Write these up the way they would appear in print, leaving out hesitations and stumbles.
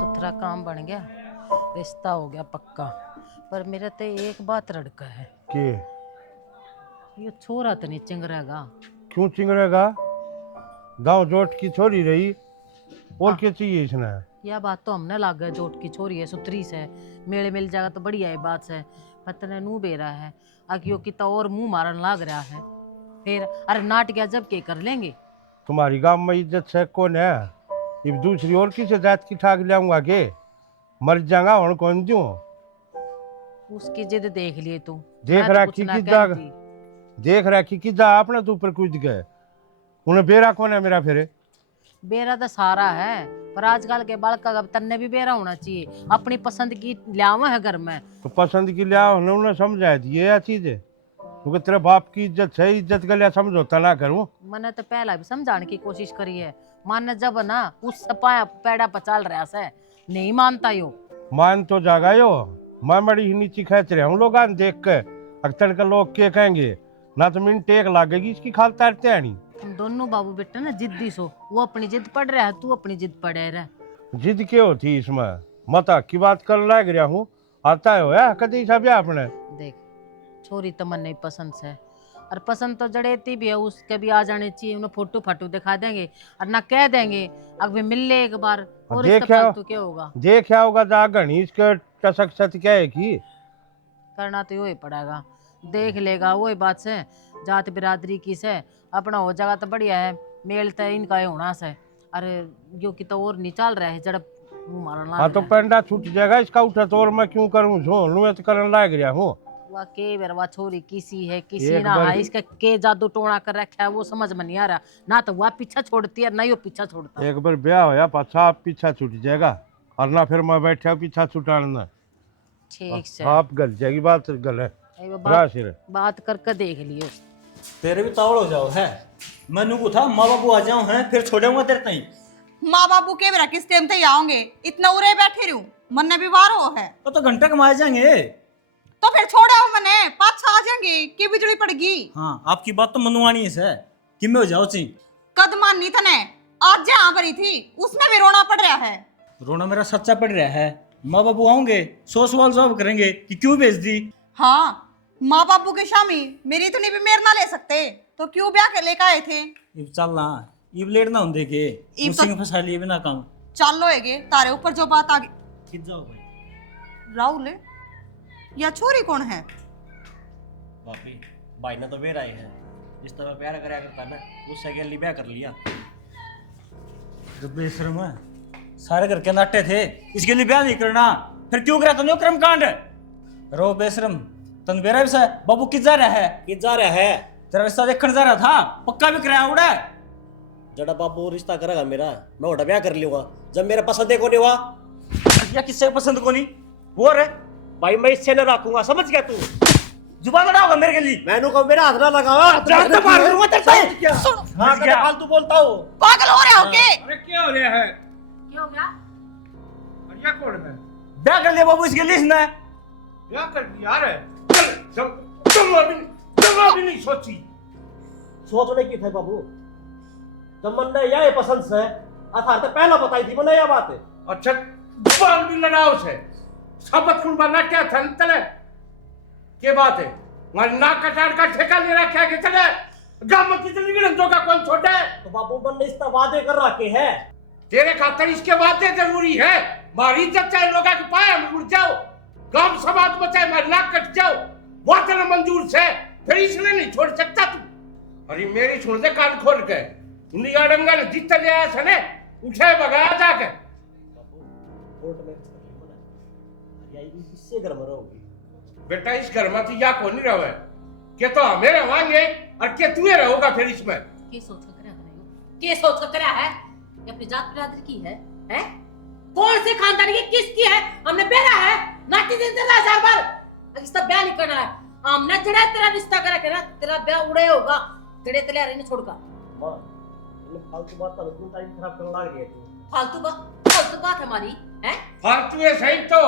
सुथरा काम बन गया, रिश्ता हो गया पक्का। पर मेरा तो एक बात रड़का है के ये छोरा तो नहीं चिंगरेगा। क्यों चिंगड़ेगा? गांव जोट की छोरी रही और हाँ। क्या चाहिए इसने? यह बात तो हमने लाग गए, जोट की छोरी है, सुथरी से मेले मिल जाएगा तो बढ़िया है बात से। पतने नू बेरा है आगियो की तो और मुंह मारन लाग रहा है। फिर अरे नाट गया जब के कर लेंगे। तुम्हारी गांव में इज्जत से कौन है? ये दूसरी और किसी जात की ठाक लाऊंगा के? मर जाऊंगा और कौन दूं? उसकी जिद देख लिए तू। देख मैं तो रहा कुछ की ना जाग कहती। देख रहा कि जा आपने तू ऊपर कूद गए। उन्हें बेरा कौन है मेरा? फिर बेरा तो सारा है पर आजकल के बालक का तन्ने भी बेरा होना चाहिए। अपनी पसंद की लियावा है घर में। तो पसंद की लिया उन्होंने समझा दी ये चीज है, क्योंकि तेरे बाप की इज्जत है, इज्जत के लिए समझौता ना करूं। मैंने तो पहला भी समझाने की कोशिश करी है, माने जब ना उस पाया पैड़ा पचाल रहा से नहीं मानता यो। मान तो जागा यो, मैं बड़ी ही नीची खेच रहा हूँ लोग देख के। अक्सर के लोग क्या कहेंगे? ना तो मिनट एक लागेगी इसकी खाल तारते आनी। तुम दोनों बाबू बेटे ना जिद्दी सो, वो अपनी जिद पड़ रहा है, तू अपनी जिद पड़े रह। जिद क्यों होती इसमें? मता की बात कर लग रहा हूँ, आता है होया कदी सा ब्याह अपने। देख छोरी तो मन नहीं पसंद से, और पसंद तो जड़ेती भी है उसके भी आ जाने चाहिए। उन्हें फोटो फाटो दिखा देंगे और ना कह देंगे अब मिल ले एक बार और इसका फालतू क्या होगा? देखा होगा जा गणेश के टसक सत क्या है की करना तो वही पड़ेगा, देख लेगा वही बात से। जात बिरादरी की से अपना हो जाएगा तो बढ़िया है, मेल तो इनका ही होना से। अरे यो की तो और नहीं चल रहा है जड़ मुंह मारना। हाँ तो पेंडा छूट जाएगा इसका उठा तो, और मैं क्यों करूँ झोल तो करने लग रहा हूँ। वह के बेरवा छोरी किसी है किसी एक ना बार है, इसका के जादू टोना कर रखा है वो समझ में नहीं आ रहा। ना तो वह पीछा छोड़ती है ना यो पीछा छोड़ता। एक बार ब्याह होया पाछा आप पीछा छूट जाएगा, और ना फिर मैं बैठा पीछा छुटाना। ठीक से आप गल जाएगी बात, गल है अरे वो बात करके देख लियो। तेरे भी तावड़ हो जाओ है। मैनू को था माँ बाबू आ जाओ हैं फिर छोड़ूंगा तेरे तई। माँ बाबू के मेरा किस टाइम तक आओगे? इतना उरे बैठे रहूं, मन ने भी वार हो है तो घंटे कमाए जाएंगे। तो फिर छोड़ा हो मने पाछा आ जाएंगे कि बिजली पड़गी। हाँ आपकी बात तो मनुआनी है सर कि मैं हो जाओ ची। कद माननी तने आज जहाँ भरी थी उसमें भी रोना पड़ रहा है। रोना मेरा सच्चा पड़ रहा है। माँ बाबू आओगे 100 सवाल जवाब करेंगे कि क्यों भेज दी। हाँ माँ बाबू के शामी मेरी इतनी भी मेर ना ले सकते तो क्यों ब्याह के लेकर आए थे? इब चलना इब लेट ना होंगे के इब उसी तो- में फंसा लिए बिना काम। चल लोएगे तारे ऊपर जो बात आ गई। खिंच जाओ भाई। राहुल या छोरी कौन है? बापी भाई ने तो बेर आए हैं, जिस तरह प्यार कराया करता ना उससे अकेली ब्याह कर लिया। जब बेशरम है सारे घर के नाटे थे इसके लिए ब्याह नहीं करना फिर क्यों करा तूने क्रम कांड? रो बेशरम तन बेरा भी बाबू किस जा रहा है? कि जा रहा है तेरा रिश्ता देखने जा रहा था पक्का भी कराया उड़ा। जड़ा बाबू रिश्ता करेगा मेरा मैं उड़ा ब्याह कर लूंगा जब मेरा पसंद है को नहीं हुआ। या किससे पसंद को नहीं वो रे भाई मैं इससे न रखूंगा, समझ गया तू? जुबान लड़ा होगा मेरे के लिए। मैंनू को मेरा हाथ ना लगावा, जान तो मार दूंगा तेरे को। क्या हाँ क्या? फालतू बोलता हूँ। पागल हो रहे हो के? अरे क्या हो रहा है? क्या हो गया? अरे कौन है? ब्याह कर लिया बाबू इसके लिए इसने। क्या कर दिया रे? तुम अभी नहीं सोची। सोचने की थे बाबू, जब मन ने यह पसंद से अर्थात पहला बताई थी मैंने यह बात है। अच्छा जुबान भी लड़ाओ से सबक खुल बना क्या थंतले के बात है? मैं नाक कटार का ठेका ले रखा है कि चले गांव में कितनी भी रंजों का कौन छोटा है? तो बाबू मन ने इस वादे कर रखे हैं। तेरे खातर इसके वादे जरूरी है। मारी इज्जत चाहे लोगा के पाए हम उड़ जाओ, गांव समाज में चाहे मैं नाक कट जाओ, वो तेरा मंजूर से फिर इसने नहीं छोड़ सकता तू। अरे मेरी छोड़ दे कान खोल के उन्हीं अड़ंगा ने जितना ले आया सने उठे भगाया जाके। बाबू कोर्ट में या इससे घर में रहोगी। बेटा इस घर में तो या कौन नहीं रहे के तो हमें रवांगे और के तू रहोगा फिर इसमें। के सोच कर करा है यो? के सोच कर करा है? ये अपनी जात बिरादरी की है? हैं? कौन से खानदान की किसकी है? हमने बेरा है नाटी दिन से 1000 बार इसका ब्याह नहीं करना है। हमने जड़ा तेरा रिश्ता करा के ना तेरा ब्याह उड़े होगा तेरे तले रहने छोड़का। मां इन फालतू बात का तुम टाइम खराब करने लग रही है तू। फालतू बात हमारी है। फालतू है सही तो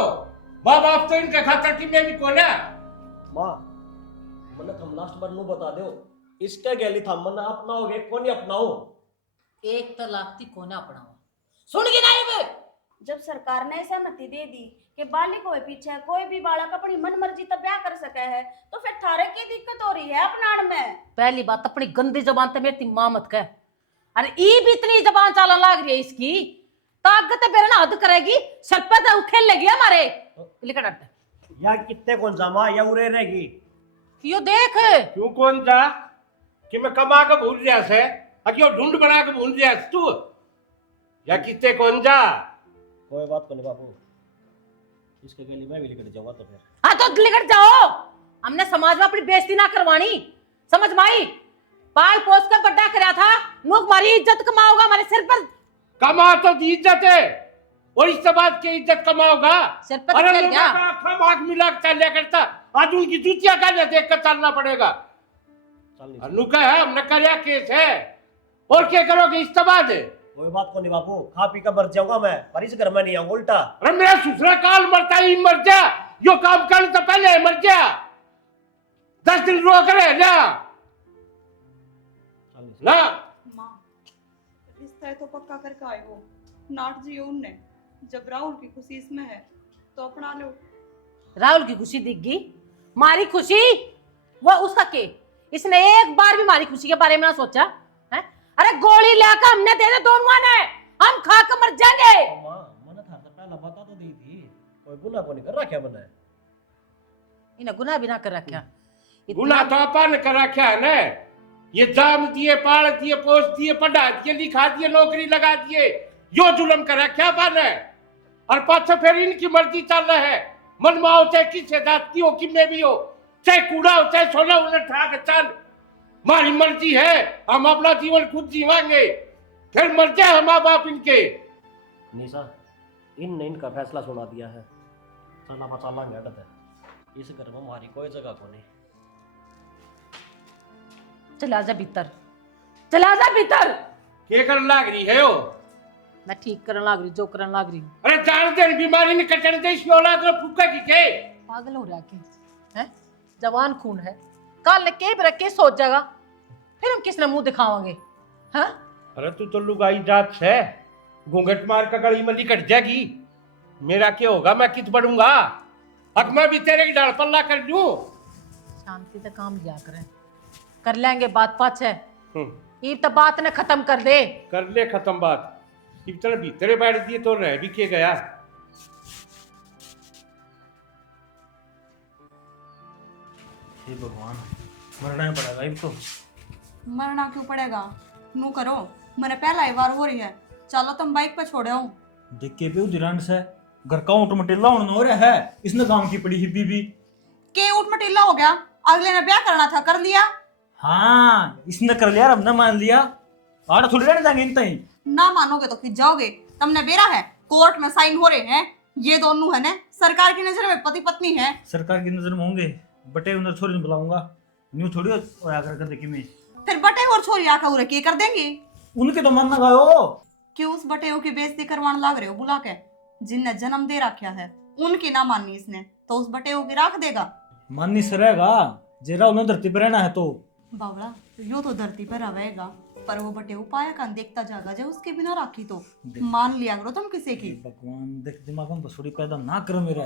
माँ बाप तो इनके खातर की मैं भी कौन है? मां मैंने तुम लास्ट बार नु बता दो इसके गैली था मन अपनाओगे कौन ही अपनाओ। एक तो लाखती कोना अपनाओ सुन के नहीं बे जब सरकार ने सहमति दे दी कि बालिक होए पीछे कोई भी बालक अपनी मन मर्जी तक ब्याह कर सके है, तो फिर थारे की दिक्कत हो रही है अपनाण में? पहली बात अपनी गंदी जबान तो मेरी मां मत कह। अरे ई भी इतनी जबान चालन लाग रही है इसकी, ताकत मेरे ना हद करेगी, सर पे तो खेल लेगी हमारे। लेकर डरता या कितने कौन जामा या उरे रहेगी? यो देख क्यों कौन जा कि मैं कमा के भूल गया से अक्यों ढूंढ बना के भूल गया तू या कितने कौन जा? कोई बात को नहीं बाबू, इसके लिए मैं भी निकल जाऊंगा तो फिर। हाँ तो लेकर जाओ, हमने समाज में अपनी बेइज्जती ना करवानी, समझ माई। पाल पोस कर बड्डा कराया था, लोग हमारी इज्जत कमाओगा हमारे सिर पर। कमा तो दी इज्जत है और इस बात की इज्जत कमाओगा। सिर पर अरे चल गया। आंख मिला के चल करता, आज उनकी जूतियां का देख कर चलना पड़ेगा। चल नहीं अनु का है हमने करया केस है और क्या करोगे इस बाद? कोई बात को नहीं बाबू, खा पी कर मर जाऊंगा मैं, पर इस घर में नहीं आऊंगा उल्टा। अरे मेरा ससुरा काल मरता ही मर जा, यो काम करने तो पहले मर जा। 10 दिन रोक रहे ना ना। माँ रिश्ता तो पक्का करके आए हो, नाट जी उनने, जब राहुल की खुशी इसमें है तो अपना लो। राहुल की खुशी दिख गई, मारी खुशी वो उसका के, इसने एक बार भी मारी खुशी के बारे में ना सोचा है? अरे गोली लाकर हमने दे दे दोनों ने, हम खा कर मर जाएंगे। मां मैंने था पहला बता तो दी थी, कोई गुनाह को नहीं कर रखा मैंने। इन्हें गुनाह भी ना कर रखा। गुना तो अपन कर रखा है ना, ये दाम दिए, पाल दिए, पोस दिए, पढ़ा दिए, लिखा दिए, नौकरी लगा दिए, यो जुल्म कर रखा अपन है। और पाछे फिर इनकी मर्जी चल रहा है, मन माओ चाहे किसी जात की हो, कि में भी हो, चाहे कूड़ा हो चाहे सोना उन्हें ठाक चल, हमारी मर्जी है, हम अपना जीवन खुद जीवांगे, फिर मर जाए हम माँ बाप इनके। निशा इनने इनका फैसला सुना दिया है, चला बचा लांगे अडत है, इस घर में हमारी कोई जगह को नहीं। चला जा भीतर, चला जा भीतर। के कर लाग रही है हो? मैं ठीक करने लाग रही, जो करने लाग रही। अरे जानते हैं बीमारी ने कटने दे इसकी औलाद को फूका की के? पागल हो रहा के हैं? जवान खून है, कल के रख के सोच जाएगा, फिर हम किसने मुंह दिखावांगे? हाँ अरे तू तो लुगाई जात है, घूंघट मार का गली में निकट जाएगी, मेरा क्या होगा? मैं कित बढ़ूंगा? अब मैं भी तेरे की डाल पल्ला कर दूं। शांति से काम लिया करें, कर लेंगे बात पाछ है। ये तो बात ने खत्म कर दे। कर ले खत्म बात, इतना भीतरे बैठ दिए तो रह भी के गया। हे भगवान, मरना ही पड़ेगा इनको। मरना क्यों पड़ेगा? नू करो, मैंने पहला ही बार हो रही है, चलो तुम बाइक पे छोड़े हो। देख के भी उधर से घर का ऊँट मटेला हो रहा है, इसने काम की पड़ी हिब्बी भी के ऊट मटीला हो गया, अगले ने ब्याह करना था कर लिया। हाँ इसने कर लिया, हमने मान लिया, आड़ा थोड़ी रहने देंगे इन तई। ना मानोगे तो खिंच जाओगे। तुमने बेरा है, कोर्ट में साइन हो रहे हैं, ये दोनों है ना सरकार की नजर में पति पत्नी है। सरकार की नजर में होंगे, बटे उधर छोरी ने बुलाऊंगा, न्यू थोड़ी होया कर देखी मैं। फिर बटे और छोरी आकर उरे के कर देंगे। उनके तो मन ना गायो, क्यों उस बटे की बेइज्जती करवाने लाग रहे हो बुला के? जिनने जन्म दे रखा है उनकी ना माननी इसने तो उस बटे की राख देगा। माननी से रहेगा, जेरा उन्हें धरती पर रहना है तो। बावड़ा यो तो धरती पर रहेगा, पर वो बटे पाया कान देखता जागा जब उसके बिना राखी तो मान लिया करो तुम किसी की। भगवान देख दिमाग में बसुड़ी पैदा ना करो मेरा,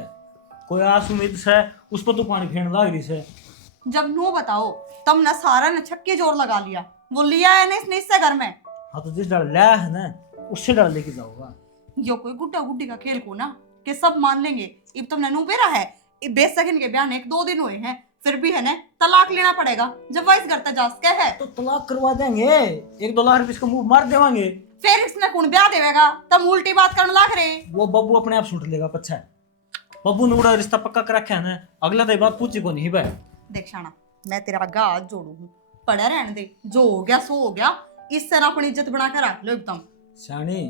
कोई आस उम्मीद से उस पर तू पानी फेरने लाग रही से। जब नो बताओ तब न सारा ने छक्के जोर लगा लिया, वो लिया है ना इसने इससे घर में। हाँ तो जिस डर लाया है ना उससे डर लेके जाओगा। यो कोई गुड्डा गुड्डी का खेल को ना कि सब मान लेंगे। इब तुमने नू बेरा है, इब 20 सेकंड के बयान 1-2 दिन हुए हैं, फिर भी है ना तलाक लेना पड़ेगा जब वाइस घर तक जा सके है। तो तलाक करवा देंगे, 1-2 लाख रुपए इसका मुंह मार देवांगे। फिर इसने कौन ब्याह देवेगा? तब उल्टी बात करने लाग रहे। वो बब्बू अपने आप छूट लेगा पच्छा, बब्बू ने उड़ा रिश्ता पक्का कर रखा है ना, अगला तो बात पूछी को नहीं भाई। देख शाना, मैं तेरा आगे हाथ जोड़ू हूँ, पड़ा रहने दे, जो हो गया सो हो गया, इस तरह अपनी इज्जत बना कर रख लो एकदम। शानी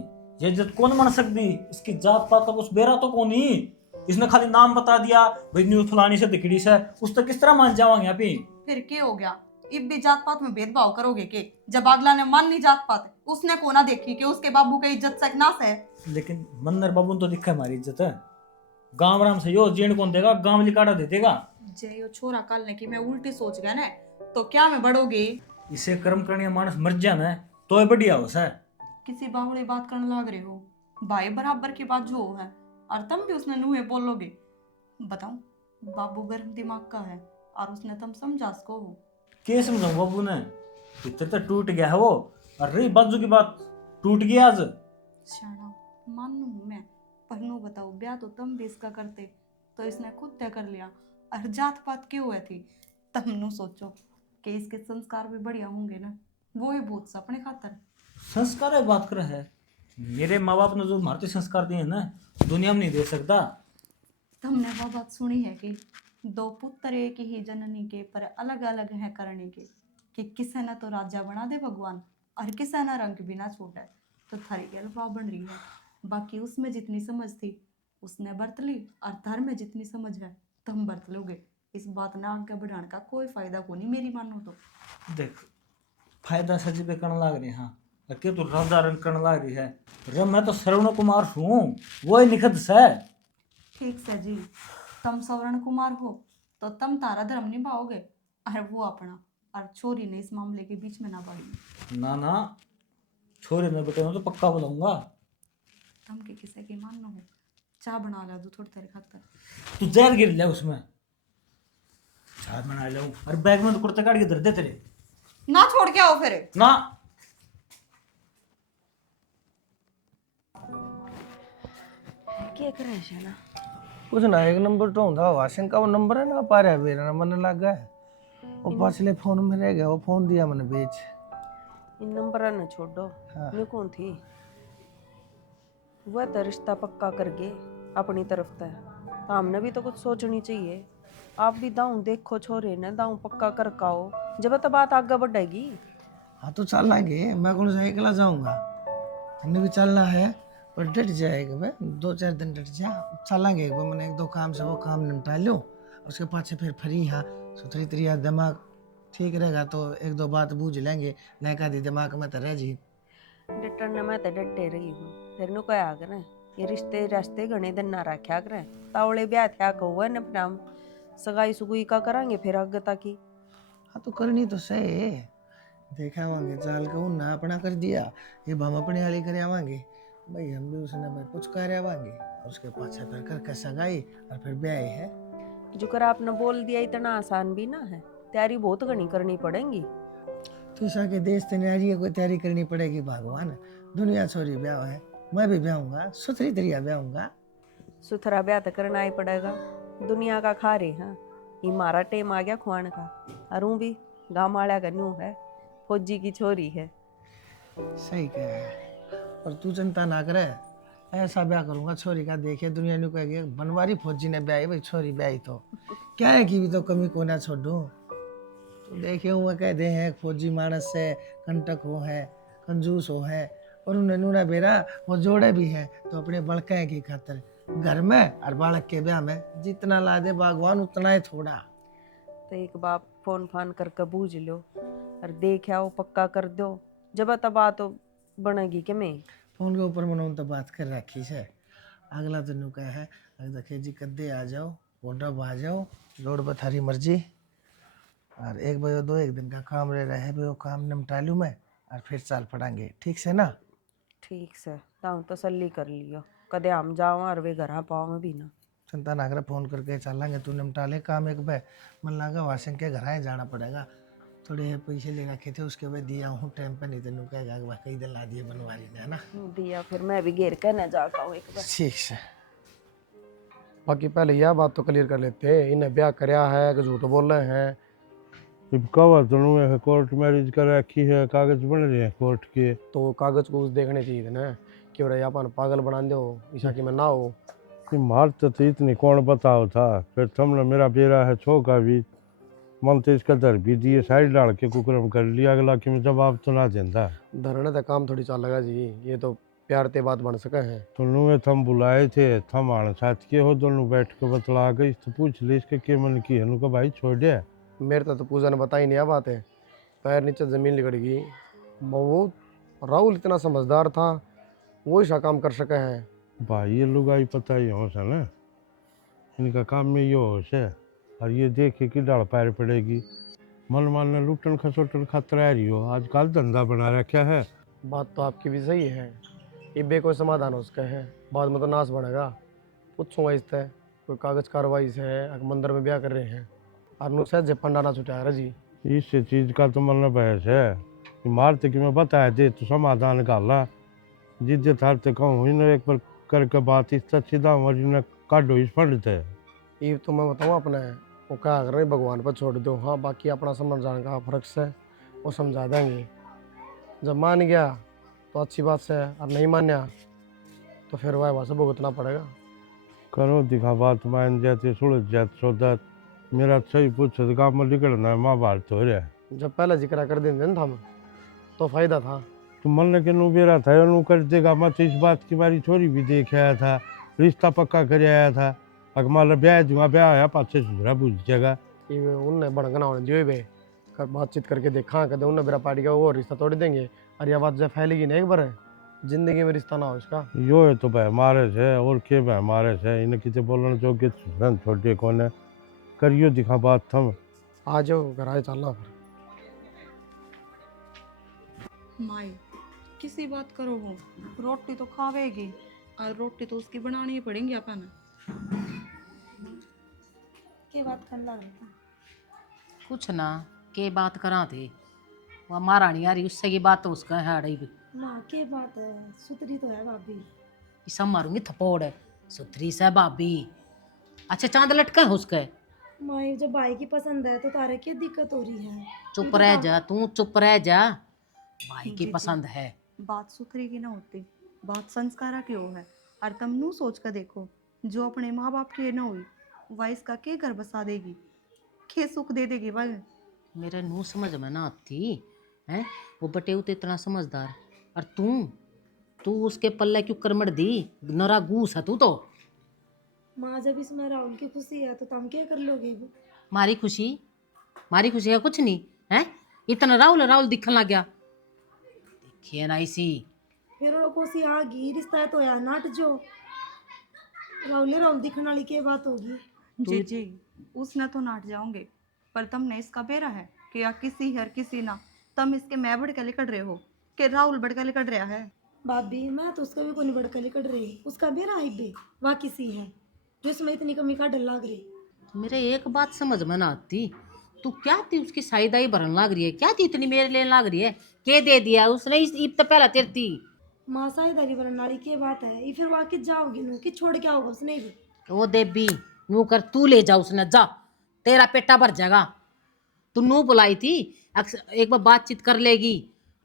ये इज्जत कौन मान सकती, इसकी जात पात उस बेरा तो कौन ही, इसने खाली नाम बता दिया भाई न्यू फलानी से दिखड़ी से, उस तक किस तरह मान जावांगे अभी? फिर क्या हो गया? इब भी जात पात में भेदभाव करोगे के? जब अगला ने मान ली जात पात, उसने कोना देखी कि उसके बाबू की इज्जत से नाश है। लेकिन मन्नर बाबू तो दिखा हमारी इज्जत है, गांव राम से यो जीण कौन देगा, गांव लिकाड़ा दे देगा। जे यो छोरा कालने की मैं उल्टी सोच गया ना तो क्या मैं बढ़ोगे? इसे कर्म करने मानस मर जाना है तो ये बढ़िया हो सा। किसी बाहुड़ी बात करने लाग रहे हो, भाई बराबर की बात जो है, और तुम भी उसने नूहे बोलोगे। बताऊं, बाबू गर्म दिमाग का है और उसने तुम समझा उसको हो। के समझाऊं बाबू ने, इतना तो टूट गया है वो। और रही बाजू की बात, टूट गया आज। शाना मानू हूं मैं, पर नू बताओ, ब्याह तो तुम भी इसका करते, तो इसने खुद तय कर लिया। और जात पात क्यों हुए थी, तुम नू सोचो कि इसके संस्कार भी बढ़िया होंगे ना, वो ही बहुत सा अपने खातर। संस्कार है बात कर है, मेरे माँ बाप ने जो भारतीय संस्कार दिए हैं ना, दुनिया में नहीं दे सकता। तुमने वो बात सुनी है कि दो पुत्र एक ही जननी के, पर अलग अलग है करने के, कि किसे न तो राजा बना दे भगवान और किसे न रंग भी ना छोड़े। तो थारी गलबा बन रही है, बाकी उसमें जितनी समझ थी उसने बरत ली, और धर्म में जितनी समझ है तुम बरत लोगे। इस बात ने आगे बढ़ाने का कोई फायदा को नहीं, मेरी मानो तो। देख, फायदा सजी पे करने लग रही, हाँ के तू राजा रंग करने लग रही है। रे मैं तो श्रवण कुमार हूँ, वो ही निखत से। ठीक से जी, तुम सवर्ण कुमार हो तो तुम तारा धर्म निभाओगे, और वो अपना। और छोरी ने इस मामले के बीच में ना पड़ी। ना ना, छोरे में बेटे तो पक्का बुलाऊंगा। तुम के किसे की मानो हो, चाय बना ला दो थोड़ी तेरे खातर। तू जहर गिर ले उसमें, चाय बना ले। और बैग में तो कुर्ते काट के धर दे तेरे। ना छोड़ के आओ फिर। ना क्या करे शाना? कुछ ना, एक नंबर तो होता वाशिंग का वो नंबर है ना, पा रहा मेरा नंबर न लग गया। वो पिछले फोन में रह गया, वो फोन दिया मैंने बेच। इन नंबर न छोड़ो। हाँ। मैं कौन थी? वह तो रिश्ता पक्का कर गए अपनी तरफ से, तो हमने भी तो कुछ सोचनी चाहिए। आप भी दाऊं देखो छोरे ने, दाऊं पक्का कर काओ, जब तो बात आगे बढ़ेगी। हाँ तो चलेंगे, मैं कौन सा अकेला जाऊंगा, हमने भी चलना है। पर डट जाएगा भाई, 2-4 दिन डट जा, चलेंगे। एक बार मैंने 1-2 काम से वो काम निपटा लो, उसके पाछे फिर फ्री। हाँ सुथरी तरीया दिमाग ठीक रहेगा तो 1-2 बात बूझ लेंगे, नहीं का दी दिमाग में तो रह जी। डटन मैं तो डटे रही हूँ, फिर नु क्या करे, ये रिश्ते रास्ते घने दिन ना रखा करे। तावले ब्याह थया कहुआ न अपना सगाई सुगुई का करांगे फिर आगे तक ही। हाँ तो करनी तो सही, देखावांगे चाल के ना अपना कर दिया, ये हम अपने वाली कर आवांगे भाई। हम भी उसने भाई कुछ कर आवांगे, और उसके पाछे फिर करके सगाई और फिर ब्याह है। जो कर आपने बोल दिया इतना आसान भी ना है, तैयारी बहुत घनी करनी पड़ेगी। तो ऐसा के देश तैयारी कोई तैयारी करनी पड़ेगी भगवान। दुनिया छोरी ब्याह है, मैं भी ब्याहूंगा, सुथरी तरिया ब्याहूंगा। सुथरा ब्याह तो करना ही पड़ेगा, दुनिया का खा रहे हैं। ये मारा टेम आ गया खुआन का, अरू भी गाँव वाला का न्यू है, फौजी की छोरी है। सही कह रहा है, और तू चिंता ना करे, ऐसा ब्याह करूंगा छोरी का देखे दुनिया ने कहेगी बनवारी फौजी ने ब्याही भाई, छोरी ब्याही तो क्या है कि भी तो कमी को ना छोड़ू। तो देखे हुए कह दे हैं फौजी मानस से कंटक हो है, कंजूस हो है, और उन्हें नूना बेरा वो जोड़े भी हैं तो अपने बड़के की खातर घर में और बालक के ब्याह में जितना ला दे भगवान उतना ही थोड़ा। तो एक बाप फोन फान करके बूझ लो और देख आओ, पक्का कर दो, जब तब बात तो बनेगी कि मैं फोन के ऊपर मैंने तो बात कर रखी है। अगला तो नु कहा है देखे जी कद्दे आ जाओ, वोटअप आ जाओ, रोड पर थारी मर्जी, और 1 दिन का काम रह रहा है, वो काम निपटा लूँ मैं और फिर चाल पड़ांगे, ठीक से ना। ठीक से ताऊ तसल्ली कर लियो, कदे हम जाओ और वे घर पाओ भी ना। चिंता ना कर, फोन करके चलेंगे, तू निपटा ले काम एक बार। मन लगा वाशिंग के घर जाना पड़ेगा, थोड़े पैसे ले रखे थे उसके बाद दिया हूँ टाइम पर, नहीं तो नु कहेगा कि कई दिन ला दिए बनवारी ने, है ना। दिया फिर मैं भी घेर कर न जा पाऊँ एक बार। ठीक से। बाकी पहले यह बात तो क्लियर कर लेते हैं, इन्हें ब्याह कराया है कि झूठ बोल रहे हैं। कवा दोनों है, कोर्ट मैरिज कर रखी है, कागज बन रहे हैं कोर्ट के। तो कागज को देखने चाहिए थे ना, कि भाई अपन पागल बना दो ईशा की मैं ना हो। मार तो इतनी कौन बताओ था, फिर तुमने मेरा बेरा है छोका भी, मन तो इसका दर भी दिए, साइड डाल के कुकरम कर लिया, अगला कि मैं जवाब तो ना देता। धरने तक काम थोड़ी चल लगा जी, ये तो प्यार ते बात बन सके हैं। दोनों थम बुलाए थे, थम आने साथ के हो, दोनों बैठ के बतला गई तो पूछ ले इसके के मन की है, का भाई छोड़ दे। मेरे तो पूजा ने बताई नहीं, आ बात है पैर नीचे ज़मीन लिगड़ गई। वो राहुल इतना समझदार था, वो ऐसा काम कर सके हैं। भाई ये लुगाई पता ही होश है ना, इनका काम में ये होश है, और ये देखे कि डाल पैर पड़ेगी, मन मानना लुटन खसोटन खतरा रही हो, आजकल धंधा बना रखा है। बात तो आपकी भी सही है, इबे कोई समाधान हो सके है, बाद में तो नाश बनेगा। पूछूंगा इससे कोई कागज कार्रवाई से है, अगर मंदिर में ब्याह कर रहे हैं और नु से पंडा ना छुटा है जी। इस चीज का तो मतलब बहस है कि मारते कि मैं बताया दे तो समाधान निकालना जिद्दे थार ते कहूँ इन एक बार करके बात इस सीधा मर्जी ने काटो इस फंड थे। ये तो मैं बताऊँ अपने वो क्या कर रहे भगवान पर छोड़ दो। हाँ बाकी अपना समझाने का फर्क से वो समझा देंगे। जब मान गया तो अच्छी बात से, और नहीं मान्या तो फिर वह से भुगतना पड़ेगा। करो दिखा बात मान जाते सुलझ जाते सौदा मेरा सही पूछो तो काम में निकलना है माँ भारत हो रहा है। जब पहले जिक्र कर देंगे ना हम तो फायदा था। तो मन के नू बेरा था नू कर देगा। मैं तो इस बात की मारी छोरी भी देख आया था, रिश्ता पक्का कर आया था। अगर मान लो ब्याह दूंगा ब्याह आया पाछे सुधरा बुझ जाएगा। ये उनने बड़गना होने दियो बे कर बातचीत करके देखा कहते उनने मेरा पार्टी का वो रिश्ता तोड़ देंगे। और यह बात जब फैलेगी ना एक बार जिंदगी में रिश्ता ना हो इसका। यो है तो भाई मारे से और के भाई मारे से इन्हें किसी बोलना चाहिए सुधरन छोटे कौन करियो दिखा बात थम। आ जाओ घर आए चलना फिर। माई किसी बात करो वो रोटी तो खावेगी और रोटी तो उसकी बनानी ही पड़ेगी अपन। के बात करना रहता कुछ ना के बात करा थे वह महारानी आ रही उससे की बात तो उसका है अड़ई भी। माँ के बात है सुतरी तो है भाभी। इसा मारूंगी थप्पड़ सुथरी से भाभी। अच्छा चांद लटका है उसका। माँ ये जब भाई की पसंद है तो तारे क्या दिक्कत हो रही है। चुप रह जा तू चुप रह जा। भाई की पसंद है। बात सुथरी की ना होती, बात संस्कारा की हो है। और तुम नू सोच कर देखो जो अपने माँ बाप की ना हुई वह इसका के घर बसा देगी, के सुख दे देगी वह। मेरे नू समझ में ना आती है वो बटेऊ तो इतना समझदार और तू उसके पल्ले क्यों करमड़ दी नरा गूस है तू तो। माँ जब इसमें राहुल की खुशी है तो तुम क्या कर लोगे। मारी खुशी है कुछ नहीं है। इतना राहुल दिखने लग गया देखिए ना इसी फिर वो खुशी आ गई रिश्ता है तो यार नाट जो राहुल दिखने वाली क्या बात होगी। जी जी उसने तो नाट जाओगे पर तुमने इसका बेरा है कि या किसी हर किसी ना तुम इसके मैं बढ़ के लिकड़ रहे हो कि राहुल बढ़ के लिकड़ रहा है। भाभी मैं तो उसका भी कोई बड़का लिकड़ रही उसका बेरा है बे वह किसी है जो इसमें इतनी कमी का डर लग रही। मेरे एक बात समझ में ना आती तू क्या थी उसकी साइदाई भरन लाग रही है क्या थी इतनी मेरे लेने लाग रही है के दे दिया उसने इब तो पहला तेरी थी। माँ साहिदारी बरन वाली की बात है ये फिर वहाँ किस जाओगी नू कि छोड़ के आओगे उसने भी। वो देवी नू कर तू ले जा उसने जा तेरा पेटा भर जाएगा। तू नू बुलाई थी एक बार बातचीत कर लेगी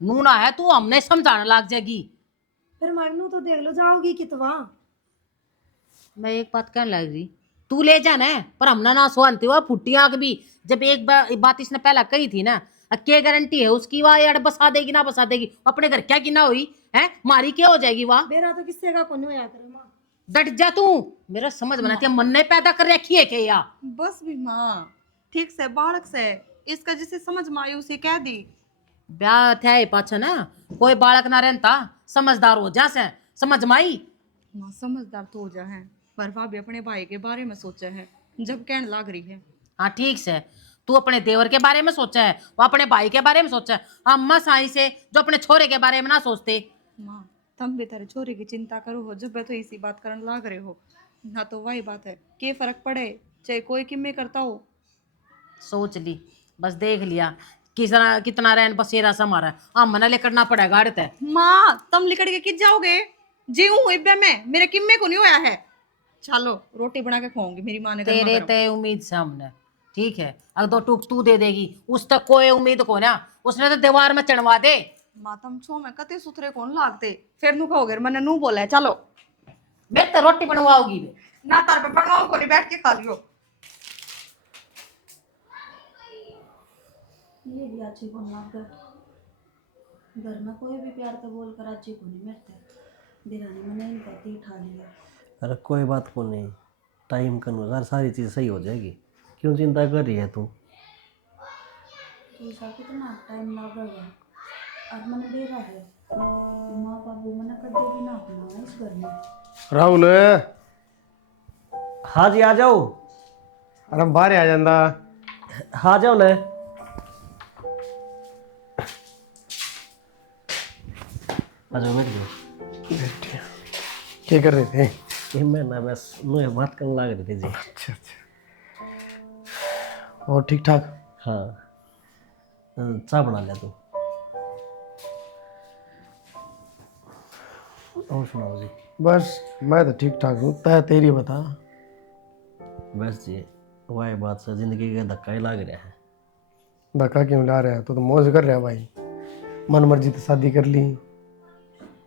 नू ना है तू हमने समझाने लग जाएगी। फिर मांगनू तो देख लो जाओगी कितवा। मैं एक बात कहने लग रही तू ले जाना है पर हमने ना सुनती हुआ फुट्टी आंख भी जब एक बात इसने पहला कही थी ना क्या गारंटी है उसकी वाह यार बसा देगी ना बसा देगी अपने घर क्या की ना हुई है मारी क्या हो जाएगी वाह। बेरा तो किससे का कौन होया करे माँ। डट जा तू मेरा समझ में आती है मन ने पैदा कर रखी है क्या या बस भी माँ ठीक से बालक से इसका जिसे समझ में आई उसे कह दी। ब्याह थे पाछा ना कोई बालक ना रहता समझदार हो जा से समझ में आई। माँ समझदार तो हो जा है पर भाभी अपने भाई के बारे में सोचा है जब कहने लग रही है। हाँ ठीक से तू अपने देवर के बारे में सोचा है वो अपने भाई के बारे में सोचा है। अम्मा साई से जो अपने छोरे के बारे में ना सोचते। माँ तुम भी तेरे छोरे की चिंता करो हो जब तो इसी बात करने लग रहे हो ना तो वही बात है के फर्क पड़े चाहे कोई किम्मे करता हो। सोच ली बस देख लिया कितना रैन बसेरा सा मारा है मना ले करना पड़ेगा अड़ते। माँ तुम लिकड़ के किस जाओगे जी हूँ इब्बे में मेरे किम्मे को नहीं होया है। चलो रोटी बना के खाऊंगी मेरी माँ ने तेरे ते उम्मीद से हमने ठीक है अगर दो टूक तू दे देगी उस तक कोई उम्मीद को ना उसने तो दीवार में चढ़वा दे। माँ तुम छो में कते सुथरे कौन लागते फिर नु कहोगे मैंने नू बोला है चलो मैं तो रोटी बनवाओगी ना तार पे बनवाओ को नहीं बैठ के खा लियो। ये भी अच्छी कौन लाग घर में कोई भी प्यार तो बोल कर अच्छी को नहीं मिलते दिरानी मैंने इन कहती उठा लिया। अरे कोई बात को नहीं टाइम के अनुसार सारी चीज़ सही हो जाएगी क्यों चिंता कर रही है तू। तो कितना टाइम लगेगा और मन बेरा है माँ बाबू मैंने कदे भी ना अपना इस घर में। राहुल हाँ जी आ जाओ। अरे बाहर आ जाता। हाँ जाओ ना। आ जाओ बैठ जाओ। क्या कर रहे थे? ये मैं ना बस मुझे बात करने लग रही थी जी। अच्छा अच्छा। और ठीक ठाक? हाँ चाय बना लिया तू। और सुनाओ जी। बस मैं तो ठीक ठाक हूँ, तय तेरी बता। बस जी वही बात से जिंदगी का धक्का ही लग रहा है। धक्का क्यों ला रहा है? तो मौज कर रहा है भाई, मन मर्जी तो शादी कर ली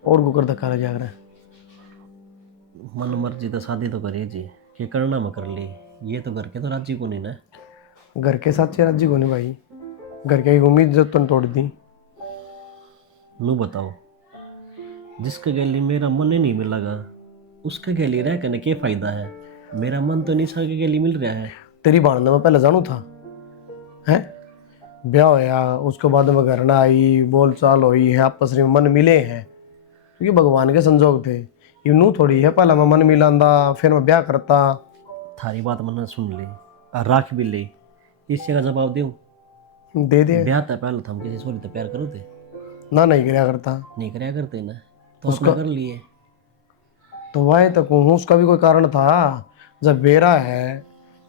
और कुकर धक्का लग जा रहा है। मन मर्जी तो शादी तो करी जी, कि करना मैं कर ली, ये तो घर के तो राजी को नहीं ना। घर के साथ राज्य को नहीं भाई, घर के की उम्मीद जब तुम तोड़ दी। नू बताओ, जिसके गली मेरा मन ही नहीं मिलेगा उसके गली रह करने क्या फायदा है? मेरा मन तो निशा के गली मिल रहा है। तेरी बाणदा में पहले जानू था है, ब्याह होया उसके बाद में घर ना आई, बोल चाल हुई है, आपस में मन मिले हैं क्योंकि भगवान के संजोग थे। यूं थोड़ी है पहले मैं मन मिलांदा फिर मैं ब्याह करता। थारी बात मैंने सुन ली और राख भी ली, इससे का जवाब दूं? दे दे। ब्याह था पहले तो हम किसी छोरी तो प्यार करो थे ना, नहीं कराया करता नहीं कराया करते ना, तो उसका उसका कर लिए। तो वही तो कहूँ, उसका भी कोई कारण था। जब बेरा है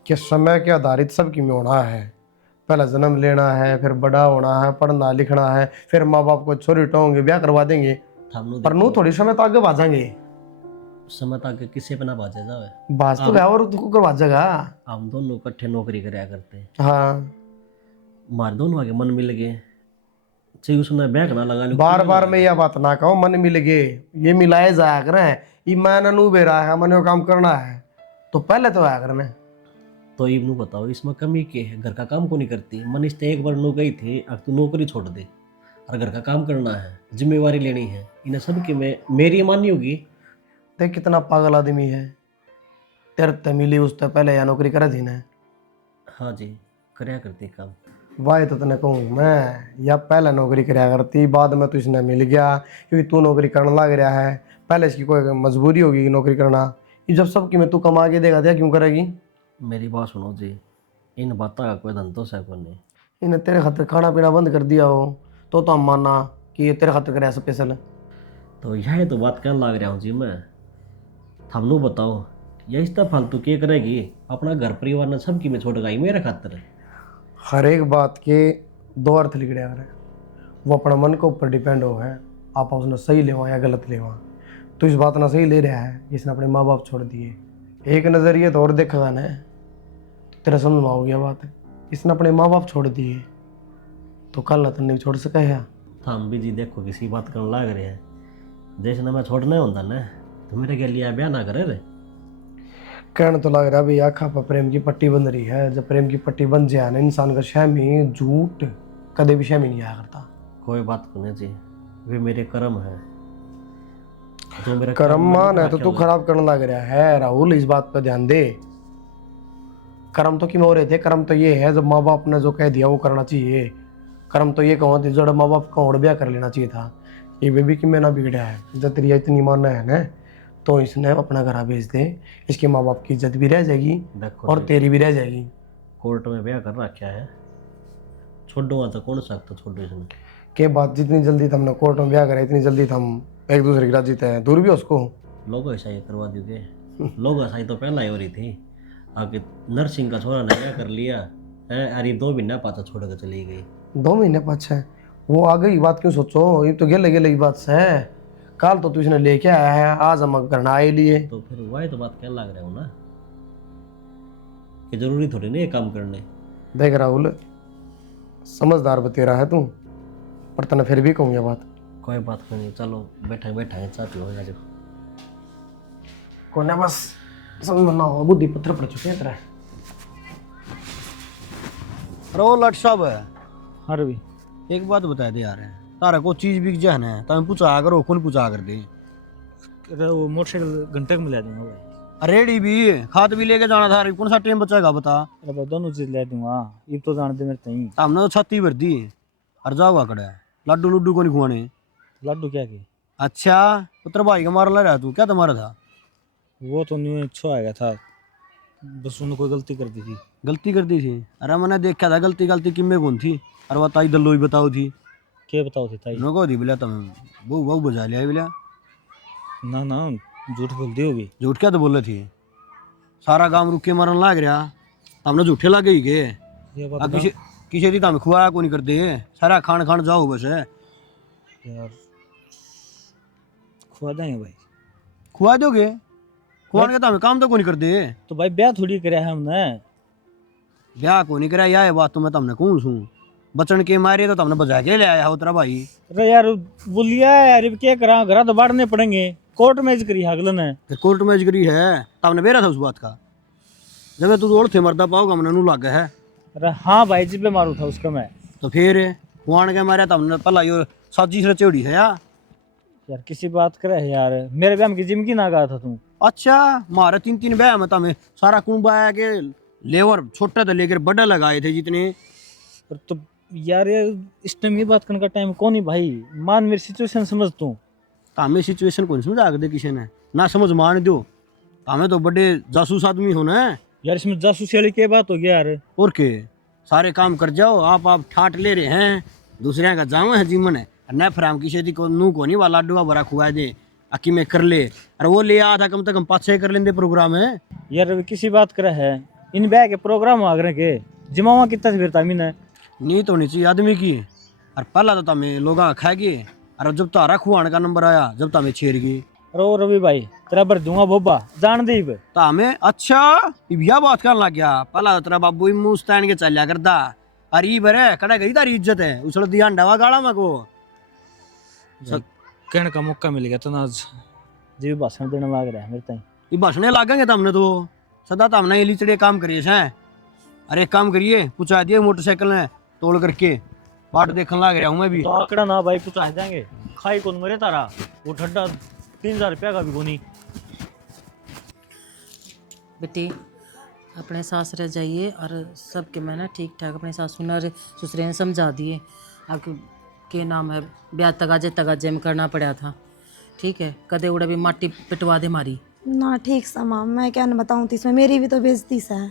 कि समय के आधारित सबकी में होना है, पहला जन्म लेना है, फिर बड़ा होना है, पढ़ना लिखना है, फिर माँ बाप को छोरी टोंगे ब्याह करवा देंगे, पर नू थोड़ी समय तो आगे भाजेंगे। समय तक किसी पे ना बाजे जावे बाज तो गया और तुमको करवा जाएगा। हम दोनों इकट्ठे नौकरी कराया करते, हाँ हमारे दोनों आगे मन मिल गए, चाहिए उसने बैग ना लगा लो। बार बार मैं यह बात ना कहूँ मन मिल गए, ये मिलाए जाया करें। ये मैंने नू बेरा है, मैंने वो काम करना है तो पहले तो आया करने। तो इब्नू बताओ इसमें कमी क्या है? घर का काम को नहीं करती, मनीष तो एक बार नो गई थी, अब तू नौकरी छोड़ दे और घर का काम करना है, जिम्मेवारी लेनी है, इन्हें सब की में मेरी मानी होगी। देख कितना पागल आदमी है, तेरे ते मिली उससे पहले या नौकरी करे थी ना। हाँ जी कराया करती काम। वाह तो तने कहूँ मैं, या पहले नौकरी कराया करती, बाद में तो इसने मिल गया क्योंकि तू नौकरी करने लग रहा है। पहले इसकी कोई मजबूरी होगी नौकरी करना, ये जब सबकी में तू कमा के देगा तो क्यों करेगी? मेरी बात सुनो जी, इन बातों का कोई धन तो है को नहीं। इन्हें तेरे खातिर खाना पीना बंद कर दिया हो तो हम माना कि ये तेरे खातिर कराया स्पेशल। तो यह तो बात कहने लग रहा हूँ जी मैं। हमनू बताओ यह इस तरह फालतू क्या करेगी? अपना घर परिवार ने सबकी में छोड़ गई मेरे खातिर। हर एक बात के दो अर्थ लिख रहे हैं, वो अपना मन के ऊपर डिपेंड हो है, आप उसने सही लेवा या गलत लेवा। तो इस बात ना सही ले रहा है, इसने अपने माँ बाप छोड़ दिए। एक नज़रिए तो और देखा ना, तेरा समझ में हो गया बात, इसने अपने माँ बाप छोड़ दिए तो कल ना तो नहीं छोड़ सका है। हम भी जी देखो किसी बात करने लग रहे हैं, जैसे ना मैं छोड़ना होता ना तो मेरे के लिए ब्याह ना करे रे। कहने तो लग रहा है भाई आखा पर प्रेम की पट्टी बन रही है, जब प्रेम की पट्टी बन जाए ना इंसान का शहमी झूठ कदे भी शहमी नहीं आया करता। कोई बात को नहीं जी, वे मेरे कर्म है, जो मेरा कर्म मान है तो क्या तू हुआ? खराब करने लग रहा है राहुल, इस बात पर ध्यान दे। कर्म तो क्यों हो रहे थे? कर्म तो ये है जब माँ बाप ने जो कह दिया वो करना चाहिए। कर्म तो ये कहो जड़ माँ बाप का और ब्याह कर लेना चाहिए था। ये बेबी की मैं ना बिगड़ा है, जब तेरी इतनी मानना है ना तो इसने अपना घर भेज दे, इसके माँ बाप की इज्जत भी रह जाएगी देखो और जी, तेरी भी रह जाएगी। कोर्ट में ब्याह कर रखा है, छोड़ूंगा तो कौन सकता छोड़ो इसने। के बात जितनी जल्दी हमने कोर्ट में ब्याह करा इतनी जल्दी हम एक दूसरे की राजी तय दूर भी उसको। लोगों ऐसा ही करवा दोगे? लोग ऐसा ही तो पहला ही हो रही थी, आगे नर्सिंग का छोरा ने ब्याह कर लिया है, अरे 2 महीना पाता छोड़ कर चली गई। 2 महीने पाछे वो आ गई बात क्यों सोचो, ये तो गेले गेले की बात है। कल तो तू इसने लेके आया है, आज हम करना आए लिए। तो फिर वही तो बात कहने लग रहा हूँ ना कि जरूरी थोड़ी नहीं है काम करने। देख राहुल समझदार बतेरा है तू, पर तने फिर भी कहूँ ये बात। कोई बात नहीं, चलो बैठा बैठा चाह पियो आज। कोने बस समझ में ना हो, बुद्धि पत्थर पड़ चुके हैं तेरा। रो लट साहब है, हाँ रवि एक बात बता दे यार, तारा को चीज बिक जाए ना तो हम पूछा करो, कौन पूछा कर दे। अरे वो मोटरसाइकिल घंटे में मिला दूंगा भाई। रेडी भी खाद भी लेके जाना था, कौन सा टाइम बचेगा बता। अरे भाई दोनों चीज ले दूंगा, ये तो जान दे मेरे तई। हमने तो छत्ती भर दी और जाओगा कड़ा लड्डू लुड्डू को नहीं खुआने। लड्डू क्या की? अच्छा पुत्र भाई का मार ला रहा तू, क्या तुम्हारा था? वो तो न्यू अच्छा आ गया था, बस उन्होंने कोई गलती कर दी थी। गलती कर दी थी? अरे मैंने देखा था गलती गलती किम्मे कौन थी, और वो ताई दल्लो ही बताओ थी। क्या बताओ थे ताई? नो को दी बोला तुम वो बजा लिया बोला। ना ना झूठ बोल दी होगी। झूठ क्या तो बोले थी, सारा गांव रुक के मरन लाग रहा, हमने झूठे लगे ही गए। ये बात अब बता। किसी दी हमें खुआया को नहीं कर दे, सारा खान खान जाओ बस है। यार खुआ देंगे भाई। खुआ दोगे? खुआने के तो हमें काम तो को नहीं कर दे। तो भाई ब्याह थोड़ी कराया है हमने। ब्याह को नहीं कराया, ये बात तो मैं तुमने कहूँ छू, बचन के मारे तो तुमने बजा के ले आया हो तेरा भाई। अरे यार बोलिया यार, अब क्या करा, घर तो बाढ़ने पड़ेंगे, कोर्ट मैच करी अगले ने। फिर कोर्ट मैच करी है, तुमने बेरा था उस बात का, जब तू दौड़ थे मरदा पाओगा हमने नू लग है। अरे हाँ भाई, जिब्बे मारू था उसका मैं। तो फिर खुआन के मारे तुमने पहला यो साजिश रचोड़ी है यार किसी बात करे है यार, मेरे ब्याह में की जिमकी ना गया था तू। अच्छा मारे 3 ब्याह में तमें सारा कुंबा आया के लेवर छोटे तो लेकर बड़े लगाए थे जितने। तो यार ये इस टाइम ये बात करने का टाइम कौन ही भाई, मान मेरी सिचुएशन समझ तू। हमें सिचुएशन कौन समझा दे किसी ने ना समझ मान दो, हमें तो बड़े जासूस आदमी होना है यार, इसमें जासूसी वाली क्या बात हो गया यार। और के सारे काम कर जाओ, आप ठाट ले रहे हैं, दूसरे का जाओ है जीवन है न फराम किसी दी को नू को नहीं वाला डुआ बड़ा खुआ दे अकी में कर ले, अरे वो ले आ था कम से कम 5-6 कर लेंदे प्रोग्राम है। यार अभी किसी बात करे है, इन ब्याह के प्रोग्राम आ गए के जिमावा कितना से फिरता मीन नीत होनी चाहिए आदमी की। और पहला तो तमें लोग खाएगी, और जब तारा खुआने का नंबर आया जब तमें छेड़ गई। रो रवि भाई तेरा भर दूंगा बोबा जान दे इब। तो हमें अच्छा यह बात करने लग गया, पहला तो तेरा बाबू मुंह स्टैंड के चलिया करता, अरे ई बरे कड़ा गई तारी इज्जत है उछल दिया अंडावा गाड़ा में को। कहने का मौका मिल गया तो ना आज जी भाषण देने लग रहा है मेरे ताई। ये भाषणे लागेंगे तमने तो सदा तो हमने ये लिचड़े काम करिए हैं। अरे एक काम करिए, पूछा दिए मोटरसाइकिल ने तोड़ करके बाट देखने लग रहा हूँ मैं भी। तो आकड़ा ना भाई कुछ आ जाएंगे, खाई कौन मरे तारा, वो ठंडा 3000 रुपया का भी कोनी। बेटी अपने सास रह जाइए और सबके मैं ना ठीक ठाक अपने सासू ने और ससुरे ने समझा दिए। आपके के नाम है ब्याह तगाजे में करना पड़ा था, ठीक है, कदे उड़े भी माटी पिटवा दे मारी ना ठीक सा माँ, मैं क्या न बताऊँ, इसमें मेरी भी तो बेइज्जती सा है।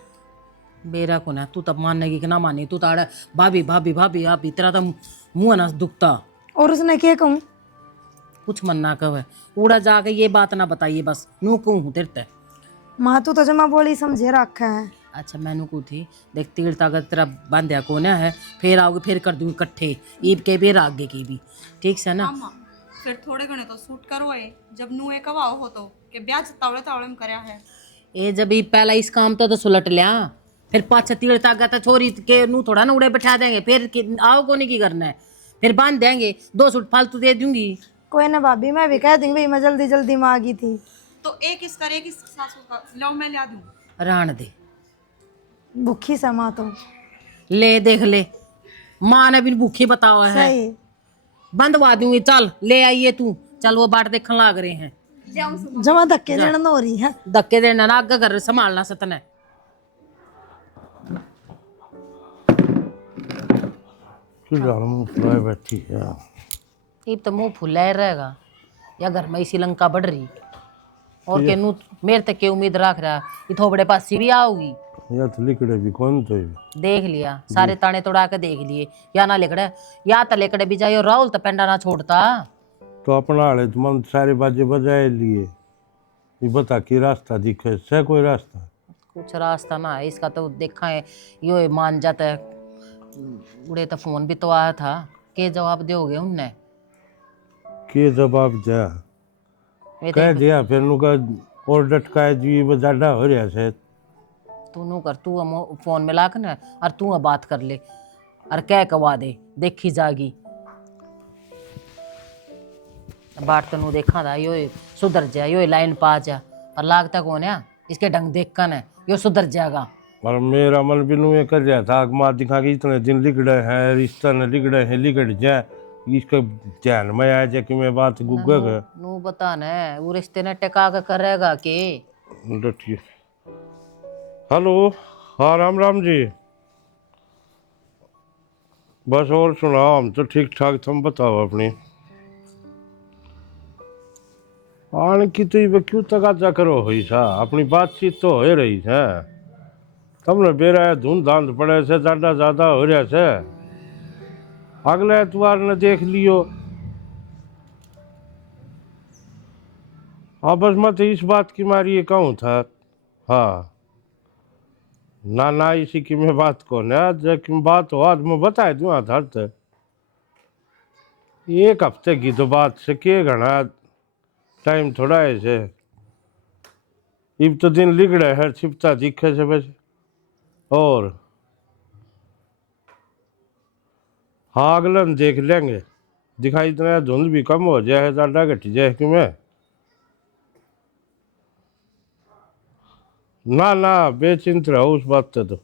बेरा को ना तू तब मानेगी कि ना मानी, तू ताड़ा भाभी भाभी भाभी आप तेरा तो मुँह ना दुखता। और उसने क्या कहूँ, कुछ मन ना कहे, उड़ा जाके ये बात ना बताइए बस, नू कहूँ तेरते माँ तू तो जमा बोली समझे रखा है। अच्छा मैनू को थी देख तीर ताकत तेरा बांध्या कोने है, फिर आओगे फिर कर दूंगी इकट्ठे ईब के भी आगे की भी, ठीक से ना। फिर थोड़े घने तो सूट करवाए जब नू एक हवाओ हो तो के ब्याज तावड़े तावड़े में करया है। ए जब ई पहला इस काम तो सुलट लिया, फिर पाछे तीर ताकत छोरी के नू थोड़ा ना उड़े बैठा देंगे, फिर आओ को नहीं की करना है, फिर बांध देंगे 2 सूट फालतू दे दूंगी। कोई ना भाभी, मैं भी कह दूंगी भाई मैं जल्दी जल्दी में आ गई थी। तो एक इस करे एक इस सासू का लो मैं ला दूं। रान दे भूखी सा माँ तो ले देख ले, माँ ने भी भूखी बताओ है, सही बंधवा दूंगी, चल ले आइए तू, चल वो बाट देखने लग रहे हैं, जमा धक्के देना हो रही है, धक्के देना ना आगे घर संभालना सतने। बैठी है अब तो मुंह फुला ही रहेगा या घर में इसी लंका बढ़ रही, और के नू मेरे तक के उम्मीद रख रहा ये थोबड़े पास भी आओगी। या तो लिकड़े भी कौन तो देख लिया सारे ताने तोड़ा के देख लिए, या ना लिकड़े या तो लिकड़े भी जाइयो, राहुल तो पेंडा ना छोड़ता। तो अपना हाले तो मन सारे बाजे बजाए लिए, ये बता कि रास्ता दिखे से कोई रास्ता कुछ रास्ता ना है इसका, तो देखा है यो मान जाता है। उड़े तो फोन भी तो आया था, के जवाब दोगे उनने? के जवाब जा कह दिया, फिर नुका और डटकाए जी बजाडा हो रहा से। तू नू कर, तू फोन में ला ना और तू बात कर ले और कह कवा दे, देखी जागी बाट तनू देखा था यो सुधर जाए, यो लाइन पा जा, और लागता कौन है इसके ढंग देख कर है यो सुधर जाएगा। और मेरा मन भी नुए कर रहा था माँ दिखा के इतने दिन लिगड़े हैं, रिश्ता न लिगड़े हैं, लिगड़ जाए इसका ध्यान में आया जाए कि मैं बात गुग्गा का नू बता न वो रिश्ते ने टिका के करेगा के। डटिए हेलो, हाँ राम राम जी, बस और सुनाओ, हम तो ठीक ठाक, तुम बताओ अपनी। आन की तो ये क्यों तगाजा करो हुई सा, अपनी बातचीत तो हो रही है, तुमने बेरा धुन धांध पड़े से ज्यादा हो रहा से, अगले एतवार ने देख लियो। हाँ बस मैं तो इस बात की मारी ये कहूँ था। हाँ ना ना इसी की मैं बात को ना जब बात हो आज मैं बता दूँ था एक हफ्ते की तो बात से के घना टाइम थोड़ा ऐसे इब तो दिन लिगड़ा है छिपता दिखे से बस। और हाँ अगला देख लेंगे दिखाई इतना धुंध भी कम हो जाए ज़्यादा घट जाए कि मैं ना ना बेचिंत रहो उस बात से तो।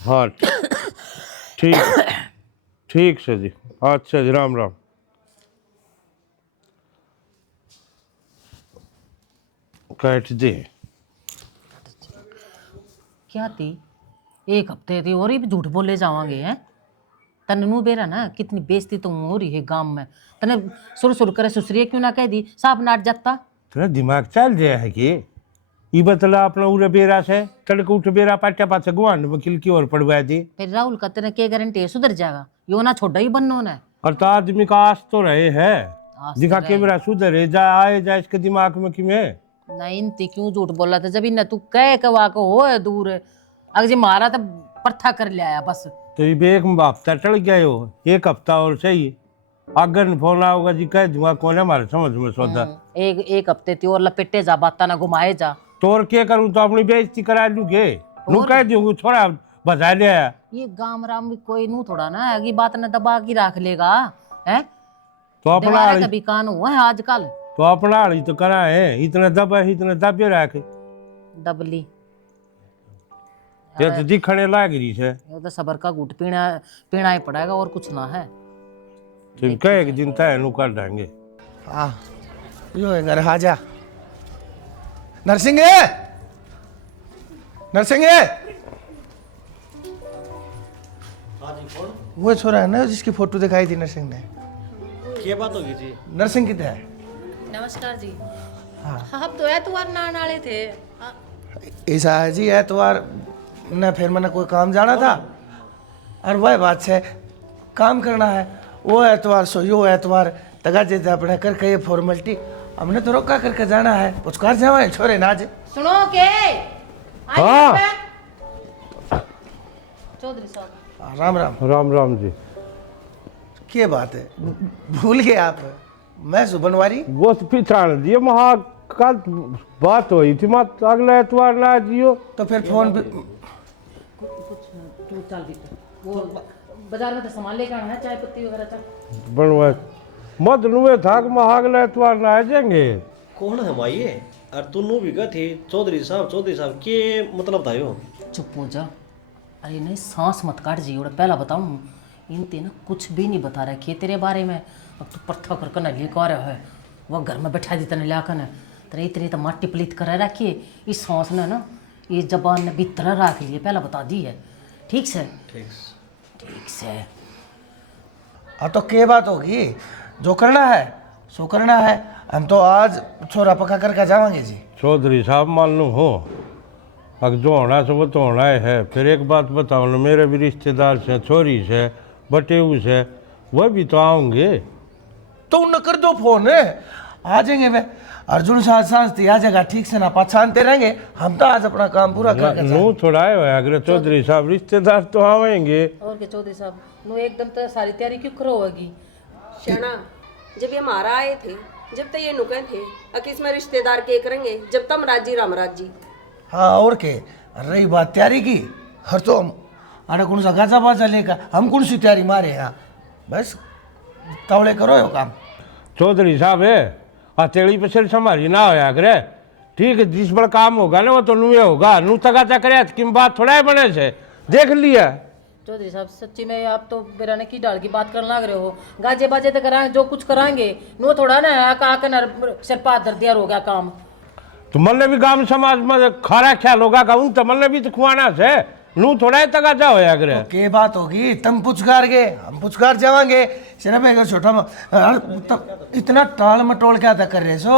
हाँ ठीक ठीक से जी। अच्छा जी राम राम। कैट दे क्या थी एक हफ्ते थी और ही झूठ बोले जावांगे हैं। तने मुंह बेरा ना कितनी बेइज्जती तो हो रही है गांव में। तने सुर करे सुसरिए क्यों ना कह दी साफ नाट जाता। तेरा दिमाग चल जाए है कि ये बतला अपना उरे बेरा से तड़क उठ बेरा पाट्या पास गुआंड वकील की ओर पड़वा दी। फिर राहुल का तेने क्या गारंटी है सुधर जाएगा यो ना छोड़ा ही बननो ना। और तो आदमी का आस तो रहे है आस दिखा तो के रहे। मेरा सुधरे जा आए जा इसके दिमाग में कि मैं नहीं इनती क्यों झूठ बोला था जब इन तू कह कवा को हो है दूर अगर जी मारा तो परथा कर ले आया बस। तो ये एक हफ्ता टल गए हो एक हफ्ता और सही अगर फोन आओगा जी कह दूंगा कौन है हमारे समझ में सौदा। एक हफ्ते थी और लपेटे जा बाता ना घुमाए जा। तो और क्या करूं तो अपनी बेइज्जती करा लूंगे नू कह दूंगा थोड़ा बजा ले। ये गांव राम में कोई नू थोड़ा ना है बात ने दबा के रख लेगा है। तो अपना दीवारें कभी कान हुआ है आजकल। तो अपना हाली तो करा है इतने दबे रख डबली ये तो दिखने लायक रही है। ये तो सबर का घूट पीना ही पड़ेगा और कुछ ना है। तो कहे कि दिन तय नू कर देंगे। हाँ यो है घर हाजा नरसिंह नरसिंह वो छोरा है ना जिसकी फोटो दिखाई थी नरसिंह ने। क्या बात होगी जी? नरसिंह किधर है? नमस्कार जी। हाँ आप तो एतवार नान वाले थे। ऐसा है जी एतवार न फिर मैंने कोई काम जाना था और वह बात से काम करना है वो एतवार सो यो एतवार तगा जेते अपने करके ये फॉर्मेलिटी हमने तो रोका करके जाना है पुचकार जावा छोरे नाज सुनो के हाँ चौधरी साहब राम राम राम राम जी। क्या बात है भूल गए आप मैं सुबनवारी वो तो पिछाड़ दिए महा कल बात हुई थी मत अगला एतवार ना जियो तो फिर फोन पे तू चल भीतर वो बाजार में तो सामान लेकर आना है चाय पत्ती वगैरह चल बनवा मत नुए था कि महा अगला एतवार ना आ जाएंगे। कौन है माई ये? और तू नु भी गए थे चौधरी साहब के मतलब था यो? चुप हो जा। अरे नहीं सांस मत काट जी और पहला बताऊं इन ते ना कुछ भी नहीं बता रखे तेरे बारे में। अब तू परथा करके ना लेकर आ रहा है वह घर में बैठा दी तने लाकर ना तेरे इतनी तो माटी पलीत कर रखिए इस सांस ने ना ये जबान ने भीतर रख लिए पहला बता दी है। ठीक से ठीक से। हाँ तो क्या बात होगी जो करना है सो करना है हम तो आज छोरा पका करके जावांगे जी। चौधरी साहब मान लो हो अब जो होना से वो तो होना है। फिर एक बात बताओ ना मेरे भी रिश्तेदार से छोरी से बटेऊ से वह भी तो आऊंगे। तो उन कर दो फोन आ जाएंगे वे अर्जुन साथ साथ आ जाएगा ठीक से ना पहचानते रहेंगे हम तो आज अपना काम पूरा करके नू थोड़ा है अगर चौधरी साहब रिश्तेदार तो आवेंगे। और के चौधरी साहब नो एकदम तो सारी तैयारी क्यों करो होगी। शना जब ये हमारा आए थे जब तक ये नुके थे अकिस में रिश्तेदार के करेंगे जब तम राजी रामराज जी। हाँ और के रही बात तैयारी की हर तो हम अरे कौन सा गाजा बाजा लेकर हम कौन सी तैयारी मारे यहाँ बस तवड़े करो यो काम। चौधरी साहब है हथेली पे सिर संभाली ना होया करे ठीक है जिस बड़ा काम होगा ना वो तो नुए होगा नू तगाचा करे कि बात थोड़ा है बने से देख लिया। चौधरी साहब सच्ची में आप तो बेराने की डाल की बात करने लग रहे हो। गाजे बाजे तो कराएंगे जो कुछ कराएंगे नो थोड़ा ना आका ना सिर पात दर दिया हो गया काम। तो मन भी गांव समाज में खारा ख्याल होगा का उन तो मन भी तो खुआना से नू थोड़ा तगाचा होया करे। तो के बात होगी तुम पुचकार गए हम पुचकार जावांगे सिर्फ एक छोटा इतना टाल मटोल क्या था कर रहे सो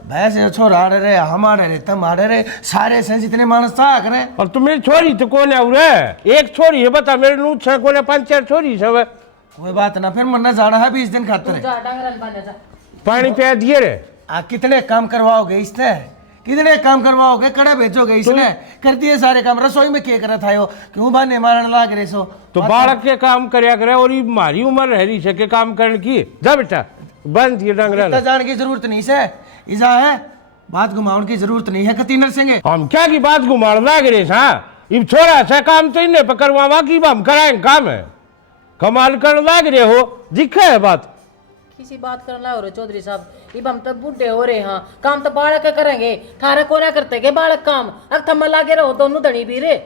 भैंस छोरा आड़े रहे हम आड़े रहे तुम आड़े रहे सारे से जितने मानस था करे। और तू मेरी छोरी तो कौन है उरे एक छोरी है बता मेरे नू छह कौन है 5-4 छोरी सब कोई बात ना फिर मरना जाना है 20 दिन खातर जा डांगरन बांधे जा पानी पे दिए रे कितने काम करवाओगे इसने? कितने काम करवाओगे? कड़े भेजोगे इसने? कर दिए सारे काम। रसोई में क्या करा था यो? क्यों बहाने मारने लाग रहे सो? तो बालक के काम करया करे और ये मारी उम्र रह रही है के काम करने की। जा बेटा बंद दिए डंगरा इतना जान की जरूरत नहीं से। इजा है बात घुमाउन की जरूरत नहीं है कती नरसिंह। हम क्या की बात घुमाड़ लाग रहे हाँ? इब छोरा सा काम तो इन्हें पकड़वा की हम कराएं काम है। कमाल कर लाग रहे हो दिखा है बात। किसी बात करना हो रहे चौधरी साहब, इब हम तो बूढ़े हो रहे हाँ, काम तो बालक करेंगे, थारा को ना करते के बालक काम। अब थम्मा लागे रहो दोनों धनी भी रे।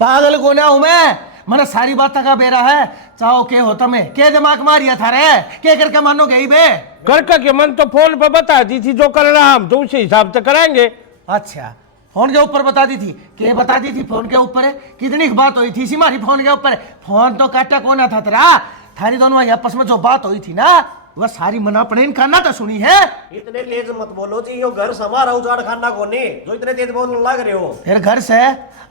पागल को ना हूं मैं, मैंने सारी बात का बेरा है। चाहो के होता मैं के दिमाग मारिया था रे? के करके मानो गई बे? करके के मन तो फोन पर बता दी थी जो करना हम तो उसी हिसाब से कराएंगे। अच्छा फोन के ऊपर बता दी थी? के बता दी थी फोन के ऊपर? कितनी बात हुई थी हमारी फोन के ऊपर? फोन तो काटा कोना था तेरा। थारी दोनों आपस में जो बात हुई थी ना वह सारी मना पड़े खाना तो सुनी है। इतने तेज मत बोलो जी, यो घर समारा उजाड़ खाना कोनी जो इतने तेज बोलने लग रहे हो। फिर घर से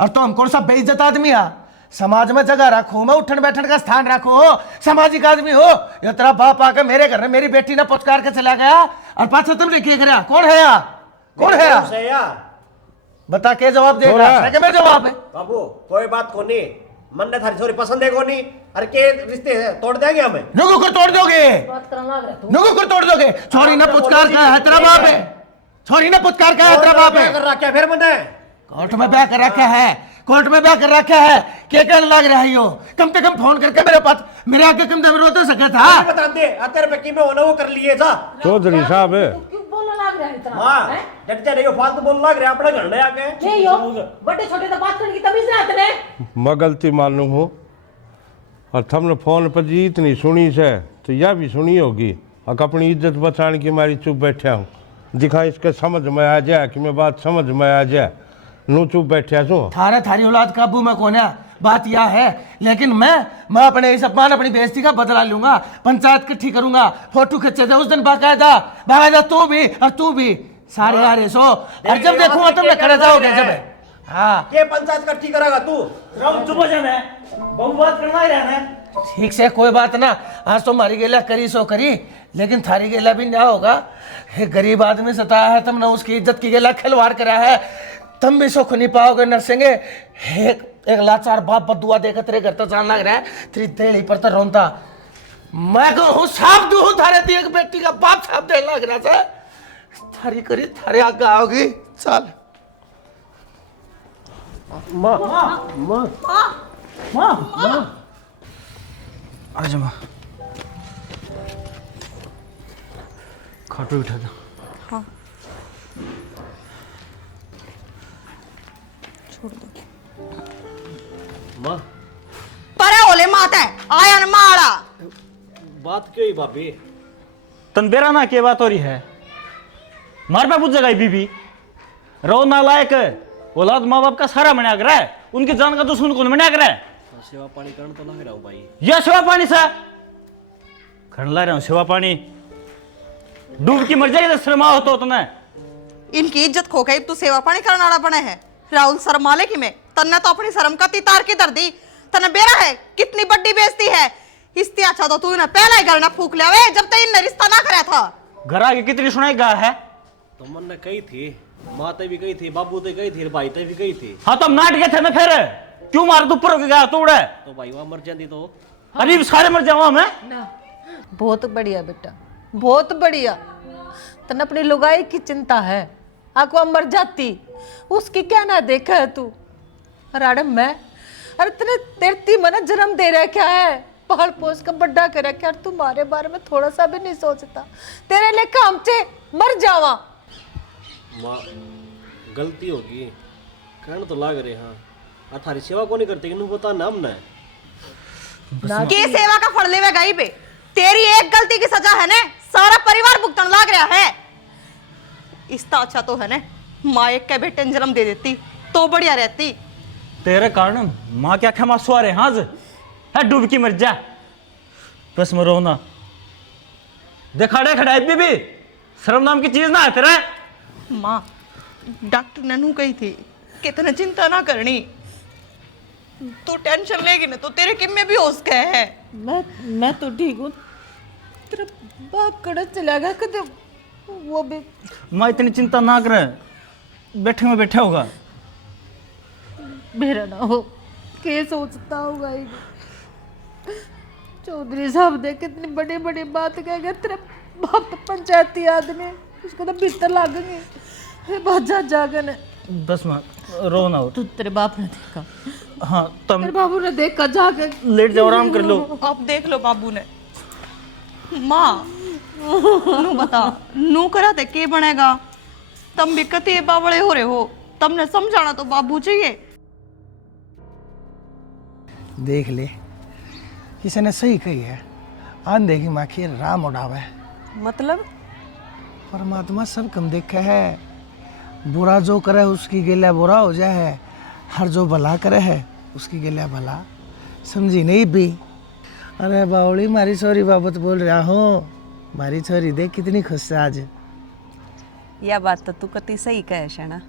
और तो हम कौन सा बेइज्जत आदमी है? समाज में जगह रखो, मैं उठन बैठन का स्थान रखो, सामाजिक आदमी हो। ये तेरा बाप आके मेरे घर में मेरी बेटी ने पुचकार के चला गया और पाछा तुमने क्या करा? कौन है यार? कौन है यार? बता के जवाब दे रहा है? मैं जवाब है बाबू कोई बात कोनी, मन ने थारी छोरी पसंद है कोनी, अरे के रिश्ते है तोड़ देंगे हमें। लोगों को तोड़ दोगे? लोगों को तोड़ दोगे? छोरी ने पुचकार का है तेरा बाप है? छोरी ने पुचकार का है तेरा बाप है? कर रखा फिर मैंने कोर्ट में ब्याह कर रखा है, कोर्ट में ब्याह कर रखा है। क्या कहने लग रहा है यो? कम से कम फोन करके मेरे पास मेरे आगे कम से रोते सका था। बता दे तेरे पे में होना वो कर लिए था। चौधरी साहब क्यों बोलने लग रहा है इतना? हाँ डट जा रही हो, फालतू बोलने लग रहा है अपने घर में आके। नहीं हो बड़े छोटे तो बात करने की तमीज नहीं आते ने। मैं गलती मालूम हूँ और तुमने फोन पर जी इतनी सुनी से तो यह भी सुनी होगी। और अपनी इज्जत बचाने की मारी चुप बैठा हूँ। दिखा इसके समझ में आ जाए कि मैं बात समझ में आ जाए, नू चुप बैठा सो। थारी औलाद काबू में कौन है? बात यह है। लेकिन मैं अपने इस अपमान अपनी बेइज्जती का बदला लूंगा, पंचायत इकट्ठी करूंगा, फोटो खींचे थे उस दिन बाकायदा तू भी और तू भी सारे आ रहे सो। और जब देखूंगा तुम खड़े जाओगे जब। हाँ ये पंचायत इकट्ठी करेगा तू? चुप हो जाना बहु बात करना ही रहना। ठीक से कोई बात ना, आज तो हमारी गेला करी सो करी, लेकिन थारी गेला भी ना होगा। गरीब आदमी सताया है तुमने, उसकी इज्जत की गेला खिलवाड़ करा है, तुम भी सुख नहीं पाओगे नरसिंह। एक लाचार बाप बदुआ देकर तेरे घर तो जान लग रहा है, तेरी देली पर तो रोनता। मैं को हूँ साफ दू हूँ थारे दी एक बेटी का बाप साफ दे लग रहा था। थारी करी थारे आगे आओगी। चल माँ माँ माँ आजा माँ, खाट पे बिठा दो। हाँ छोड़ दो। माँ परे ओले माता है आया न मारा। बात क्यों ही भाभी? तन बेरा ना के बात हो रही है? मार पे पूछ जगह बीबी रो नालायक औलाद माँ बाप का सारा मना कर रहा है, उनकी जान का दुश्मन कौन मना कर रहा है? सेवा पानी करने तो लग रहा हूँ भाई। यह सेवा पानी सा खड़ ला रहा हूँ सेवा पानी। डूब की मर जाएगी तो शर्मा हो तो उतना। इनकी इज्जत खो गई तू सेवा पानी करने वाला बने है। राहुल शर्माले की में तन्ने तो अपनी शर्म का तीतार की दर दी। तने बेरा है कितनी बड़ी बेइज्जती है। इससे अच्छा तो तू इन्हें पहला ही घर ना फूक लिया वे जब तक इनने रिश्ता ना कराया था। घर आगे कितनी सुनाई गा है? तो मन ने कही थी, माँ ते भी कही थी, बाबू ते कही थी, भाई ते भी कही थी। हाँ तो नाट गए थे ना फिर क्यों मार तू ऊपर गया तोड़े? तो भाई वहां मर जाती तो। अरे सारे मर जाऊंगा मैं। बहुत बढ़िया बेटा, बहुत बढ़िया। तन अपनी लुगाई की चिंता है, आको मर जाती उसकी क्या ना देखा है तू? अरे मैं अरे तेरे तेरती मन जन्म दे रहा क्या है, पहाड़ पोस का बड्डा कर रखा, तुम्हारे बारे में थोड़ा सा भी नहीं सोचता। तेरे लिए काम चे मर जावा। माँ गलती होगी कहने तो लाग रहे हाँ, और थारी सेवा को नहीं करते इन्हों बता नाम ना है। के सेवा का फल लेवे गई बे? तेरी एक गलती की सजा है ने सारा परिवार भुगतन लाग रहा है। इसका अच्छा तो है ने माँ एक के बेटे जन्म दे देती तो बढ़िया रहती। तेरे कारण माँ क्या क्षमा सुआरे हाँ है डूब की मर जा। बस में रोना देखा खड़ा बीबी शर्म नाम की चीज ना है तेरा। माँ डॉक्टर ने नू कही थी कि तने चिंता ना करनी, तू टेंशन लेगी ना तो तेरे किम में भी होश गए है। मैं तो ठीक हूँ, तेरा बाप कड़ा चला गया कदम वो भी माँ इतनी चिंता ना करे, बैठे में बैठा होगा। मेरा ना हो के सोचता होगा ये। चौधरी साहब ने कितनी बड़ी बड़ी बात कह गए, तेरे बाप तो पंचायती आदमी, उसको तो भीतर लागेंगे बात जागन है। बस माँ रो ना हो। तू तेरे बाप ने देखा? हाँ तुम तेरे बाबू ने देखा जाके? लेट जाओ, आराम कर लो। आप देख लो बाबू ने। माँ नू बता, नू करा ते के बनेगा? तुम भी कति बावड़े हो रहे हो, तुमने समझाना तो बाबू चाहिए। देख ले, किसी ने सही कही है, आंधे की माखी राम उड़ावे। मतलब परमात्मा सब कम देखा है, बुरा जो करे उसकी गेला बुरा हो जाए है, हर जो भला करे है उसकी गेला भला। समझी नहीं भी? अरे बावड़ी मारी छोरी बाबत बोल रहा हूँ, मारी छोरी देख कितनी खुश है आज। यह बात तो तू कति सही कहे शना,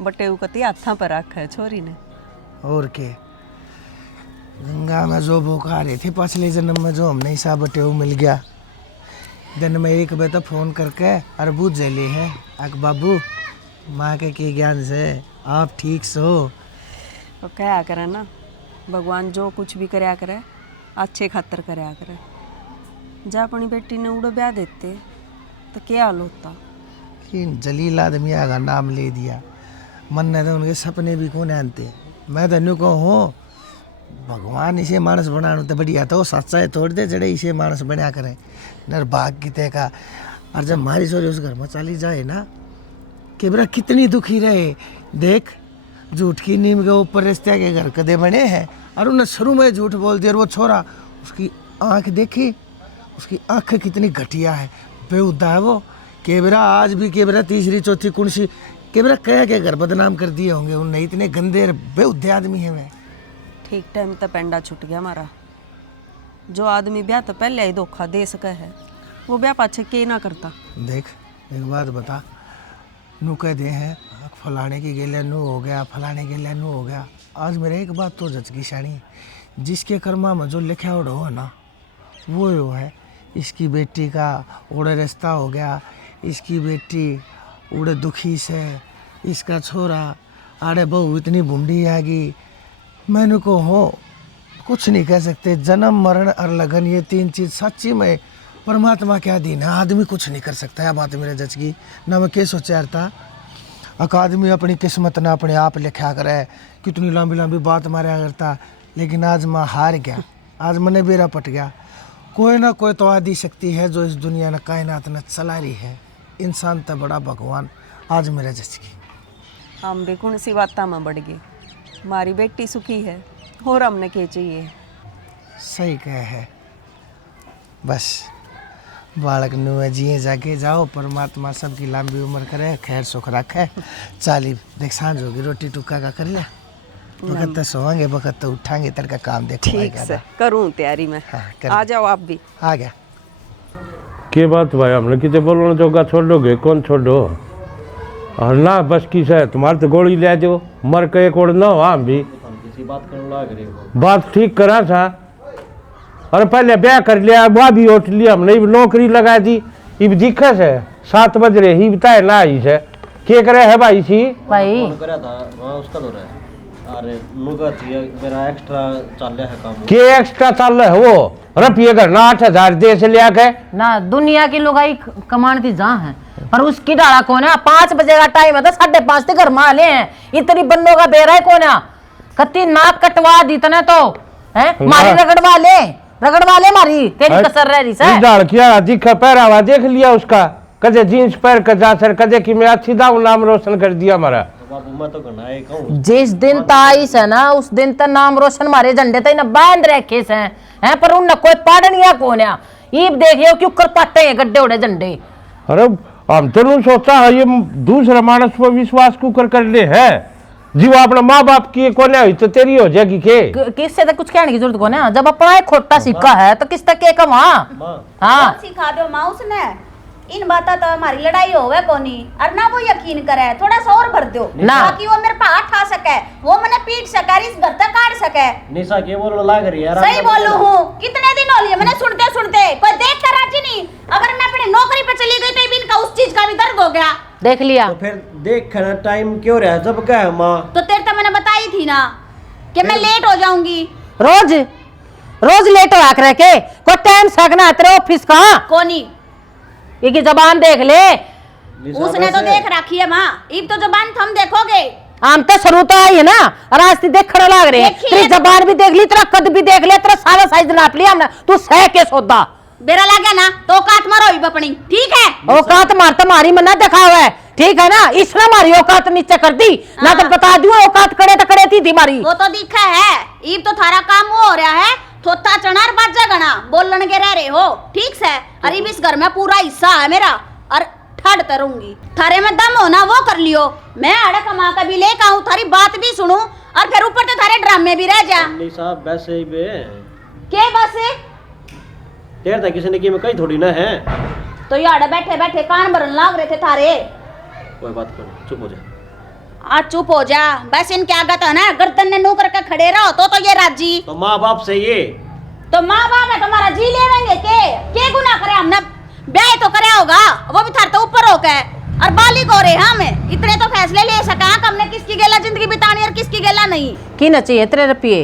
बटे वो कति हाथा पर रखा है छोरी ने। और के गंगा में जो भूखा रहे थे पिछले जन्म में, जो हमने हिसाब बटे वो मिल गया। दिन में एक बजे तो फोन करके अरबूज जले है, अक बाबू माँ के ज्ञान से आप ठीक सो। तो क्या करे ना, भगवान जो कुछ भी करया करे अच्छे खातर करया करे। जा अपनी बेटी ने उड़ो ब्याह देते तो क्या हाल होता। कि जलील आदमी का नाम ले दिया, मन ने तो उनके सपने भी कौन आनते। मैं तो को हूँ भगवान इसे मानस बनाने तो बढ़िया, तो सच्चा है तोड़ दे जड़े इसे मानस बना करें निर्भाग की का। और जब हमारी सोच उस घर में चली जाए ना, कि बेरा कितनी दुखी रहे। देख झूठ की नीम के ऊपर रिश्ते के घर कदे बने हैं, और उन्हें शुरू में झूठ बोल दिया। और वो छोरा, उसकी आंख देखी, उसकी आंख कितनी घटिया है, बेहुदा है वो। केबरा आज भी केबरा तीसरी चौथी कुंसी केबरा कह के घर बदनाम कर दिए होंगे उनने। इतने गंदे बेहुदे आदमी है वे। ठीक टाइम तो पेंडा छूट गया हमारा। जो आदमी ब्याह तो पहले ही धोखा दे सका है, वो ब्याह पाछे के ना करता। देख एक बात बता, नू कह दे हैं फलाने की गेले नू हो गया, फलाने के लिए नू हो गया। आज मेरे एक बात तो जच की शानी, जिसके कर्मा में जो लिखा उड़ा हो ना वो है। इसकी बेटी का उड़े रिश्ता हो गया, इसकी बेटी उड़े दुखी से, इसका छोरा अरे बहू इतनी बूढ़ी आ गई। मैंने को हो कुछ नहीं कह सकते। जन्म मरण और लगन ये तीन चीज़ सच्ची में परमात्मा क्या दीन है, आदमी कुछ नहीं कर सकता है। बात मेरे जच की ना, मैं क्या सोचा था अकादमी अपनी किस्मत ना अपने आप लिखा करे, कितनी लंबी लंबी बात मारा करता। लेकिन आज मैं हार गया, आज मैंने बेरा पट गया। कोई ना कोई तो आदि शक्ति है जो इस दुनिया ने कायनात ने चला रही है। इंसान तो बड़ा भगवान आज मेरे जच की। हम भी कौन सी बात में बढ़ गए, हमारी बेटी सुखी है और हमने क्या चाहिए। सही कहे है, बस बालक नुए जिए जाके जाओ, परमात्मा सबकी लंबी उम्र करे, खैर सुख रखे। चाली देख सांझ होगी, रोटी टुक्का का कर लिया, वक्त तो सोएंगे, वक्त तो उठाएंगे, तड़का काम देखो। ठीक से करूँ तैयारी में। आ जाओ आप भी। आ गया। के बात भाई, हमने कितने बोलना जोगा छोड़ोगे, कौन छोड़ो। और ना बस की से तुम्हारे तो गोली ले दो, मर के एक और ना हो। हम भी किसी बात करने लग रहे हो, बात ठीक करा था, और पहले ब्याह कर लिया, वह भी उठ लिया, हमने नौकरी लगा दी। इब दिक्कत है 7 बज रहे ही बताए ना ही से क्या करे है भाई सी भाई फोन करा था वहाँ उसका दौरा है। अरे नुका थी मेरा एक्स्ट्रा चल रहा है काम। के एक्स्ट्रा चल रहा है वो रुपये घर ना 8,000 दे से लिया के ना, दुनिया की लुगाई कमान थी जहाँ है, पर उसकी डाला कौन है। 5 बजे का टाइम है तो 5:30 तक घर में आले हैं, इतनी बन्नों का बेरा है कौन है। कत्ती नाक कटवा दी तने तो है, मारी रगड़वा ले मारी, तेरी कसर रह रही है। डाल किया दिखा पहरावा देख लिया उसका, कदे जींस पहन कर जा सर, कदे कि मैं अच्छी दाऊ नाम रोशन कर दिया हमारा। बाबू मैं तो कहना है कहूँ जिस दिन ताईस है ना, उस दिन तक नाम रोशन मारे झंडे तक बांध रखे से हैं, पर उन कोई पढ़निया कौन है। ईब देखियो क्यों कर पाते हैं गड्ढे उड़े झंडे। अरे हम तो नहीं सोचा है ये दूसरा मानस पर विश्वास क्यों कर ले है जी। वो अपना माँ बाप की कोने हुई तो तेरी हो जाएगी के किससे तो कुछ कहने की जरूरत कोने, जब अपना एक खोटा सिक्का है तो किस तक के कमा। हाँ सिखा दो माँ उसने, इन बाता तो हमारी लड़ाई होवे कोनी, और ना वो यकीन करे, थोड़ा सा और भर दो ना, ताकि वो मेरे पास 8 सके, वो मने पीट सके, इस घर तक काट सके। निशा के बोलने लाग रही है। सही बोलू हूँ, कितने दिन हो लिए मैंने सुनते सुनते, कोई देख कर राजी नहीं। अगर मैं अपनी नौकरी पे चली गई तो भी इनका उस चीज का भी दर्द हो गया। देख लिया तो फिर देखना टाइम क्यों रहा जब क्या है माँ? तो तेरे तो मैंने बताई थी ना कि मैं लेट हो जाऊंगी। रोज रोज लेट हो आकर के कोई टाइम सकना है तेरे ऑफिस का? कोनी ये जबान देख ले, उसने तो देख रखी है माँ, इब तो जबान तुम देखोगे। हम तो शुरू तो आई है ना, रास्ते देखने लाग रहे हैं। तेरी जबान भी देख ली, तेरा कद भी देख लिया, तेरा सारा साइज नाप लिया हमने। तू सह के सौदा बेरा लगे ना तो औकात मारो ही अपनी, ठीक है? औकात मार तुम्हारी मना देखा हुआ है, ठीक है ना? इसने हमारी औकात नीचे कर दी ना, तो बता दूं औकात करे तो करे थी हमारी। वो तो दिखा है, इब तो थारा काम वो हो रहा है, थोथा चनार बाजा गना बोलन के रह रहे हो, ठीक से? अरे इस घर में पूरा हिस्सा है मेरा, और ठड़ तरूंगी। थारे में दम हो ना वो कर लियो, मैं आड़े कमा कर भी लेकर आऊं, थारी बात भी सुनूं, और फिर ऊपर से थारे ड्रामे भी रह जा। निशा वैसे ही बे के बस तेरे तक किसी ने की में कहीं थोड़ी ना है। तो ये आड़े बैठे बैठे कान भरन लाग रहे थे थारे। कोई बात करो, चुप हो जा। आज चुप हो जा, बस इनके आगे तो है ना गर्दन ने नू करके खड़े रहो तो ये राजी। तो माँ बाप से ये तो माँ बाप है तुम्हारा जी लेवेंगे के गुना करे हमने ब्याह तो करे होगा, वो भी थार तो ऊपर होकर, और बालिक हो रहे हम इतने तो फैसले ले सका हमने किसकी गेला जिंदगी बितानी और किसकी गेला नहीं। की न चाहिए तेरे रुपये,